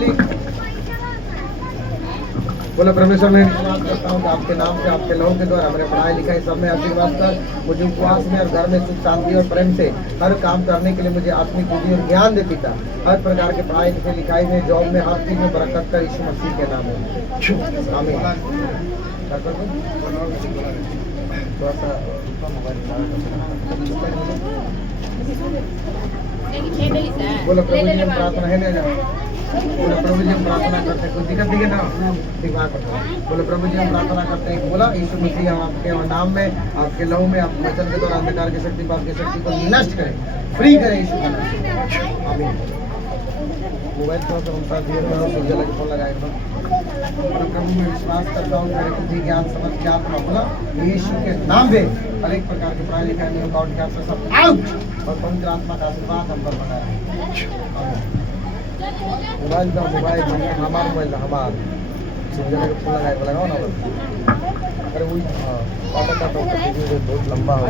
बोलो परमेश्वर मैं विश्वास करता हूँ कि आपके नाम से आपके लोगों के द्वारा मेरे पढ़ाई लिखाई सब में आशीर्वाद कर मुझे उपवास में और घर में सुख शांति और प्रेम से हर काम करने के लिए मुझे आत्मिक बुद्धि और ज्ञान दे पिता हर प्रकार के पढ़ाई लिखाई लिखाई में जॉब में हर चीज में बरकत कर यीशु मसीह के नाम में आमीन थोड़ा सा बोलो प्रभु जी हम प्रार्थना है ना बोलो प्रभु जी हम प्रार्थना करते हैं कोई दिक्कत नहीं है ना दिमाग बोलो प्रभु जी हम प्रार्थना करते हैं बोला यीशु मसीह हम आपके नाम में आपके लहू में आप वचन के द्वारा अंधकार की शक्ति पाप की शक्ति को नष्ट करें फ्री करें यीशु का नाम आमीन मोबाइल थोड़ा सा उनका दिए मैं सूर्य लगे फोन लगाएगा बोलो प्रभु मैं विश्वास करता हूँ मेरे बुद्धि ज्ञान समझ के आत्मा बोला यीशु के नाम में हर एक प्रकार के पढ़ाई लिखाई में रुकावट के आपसे सब आउट और पवित्र आत्मा का आशीर्वाद हम पर बना रहे मोबाइल का मोबाइल हमारा मोबाइल हमारा सूर्य लगे फोन लगाओ ना अरे वही हाँ बहुत लंबा हो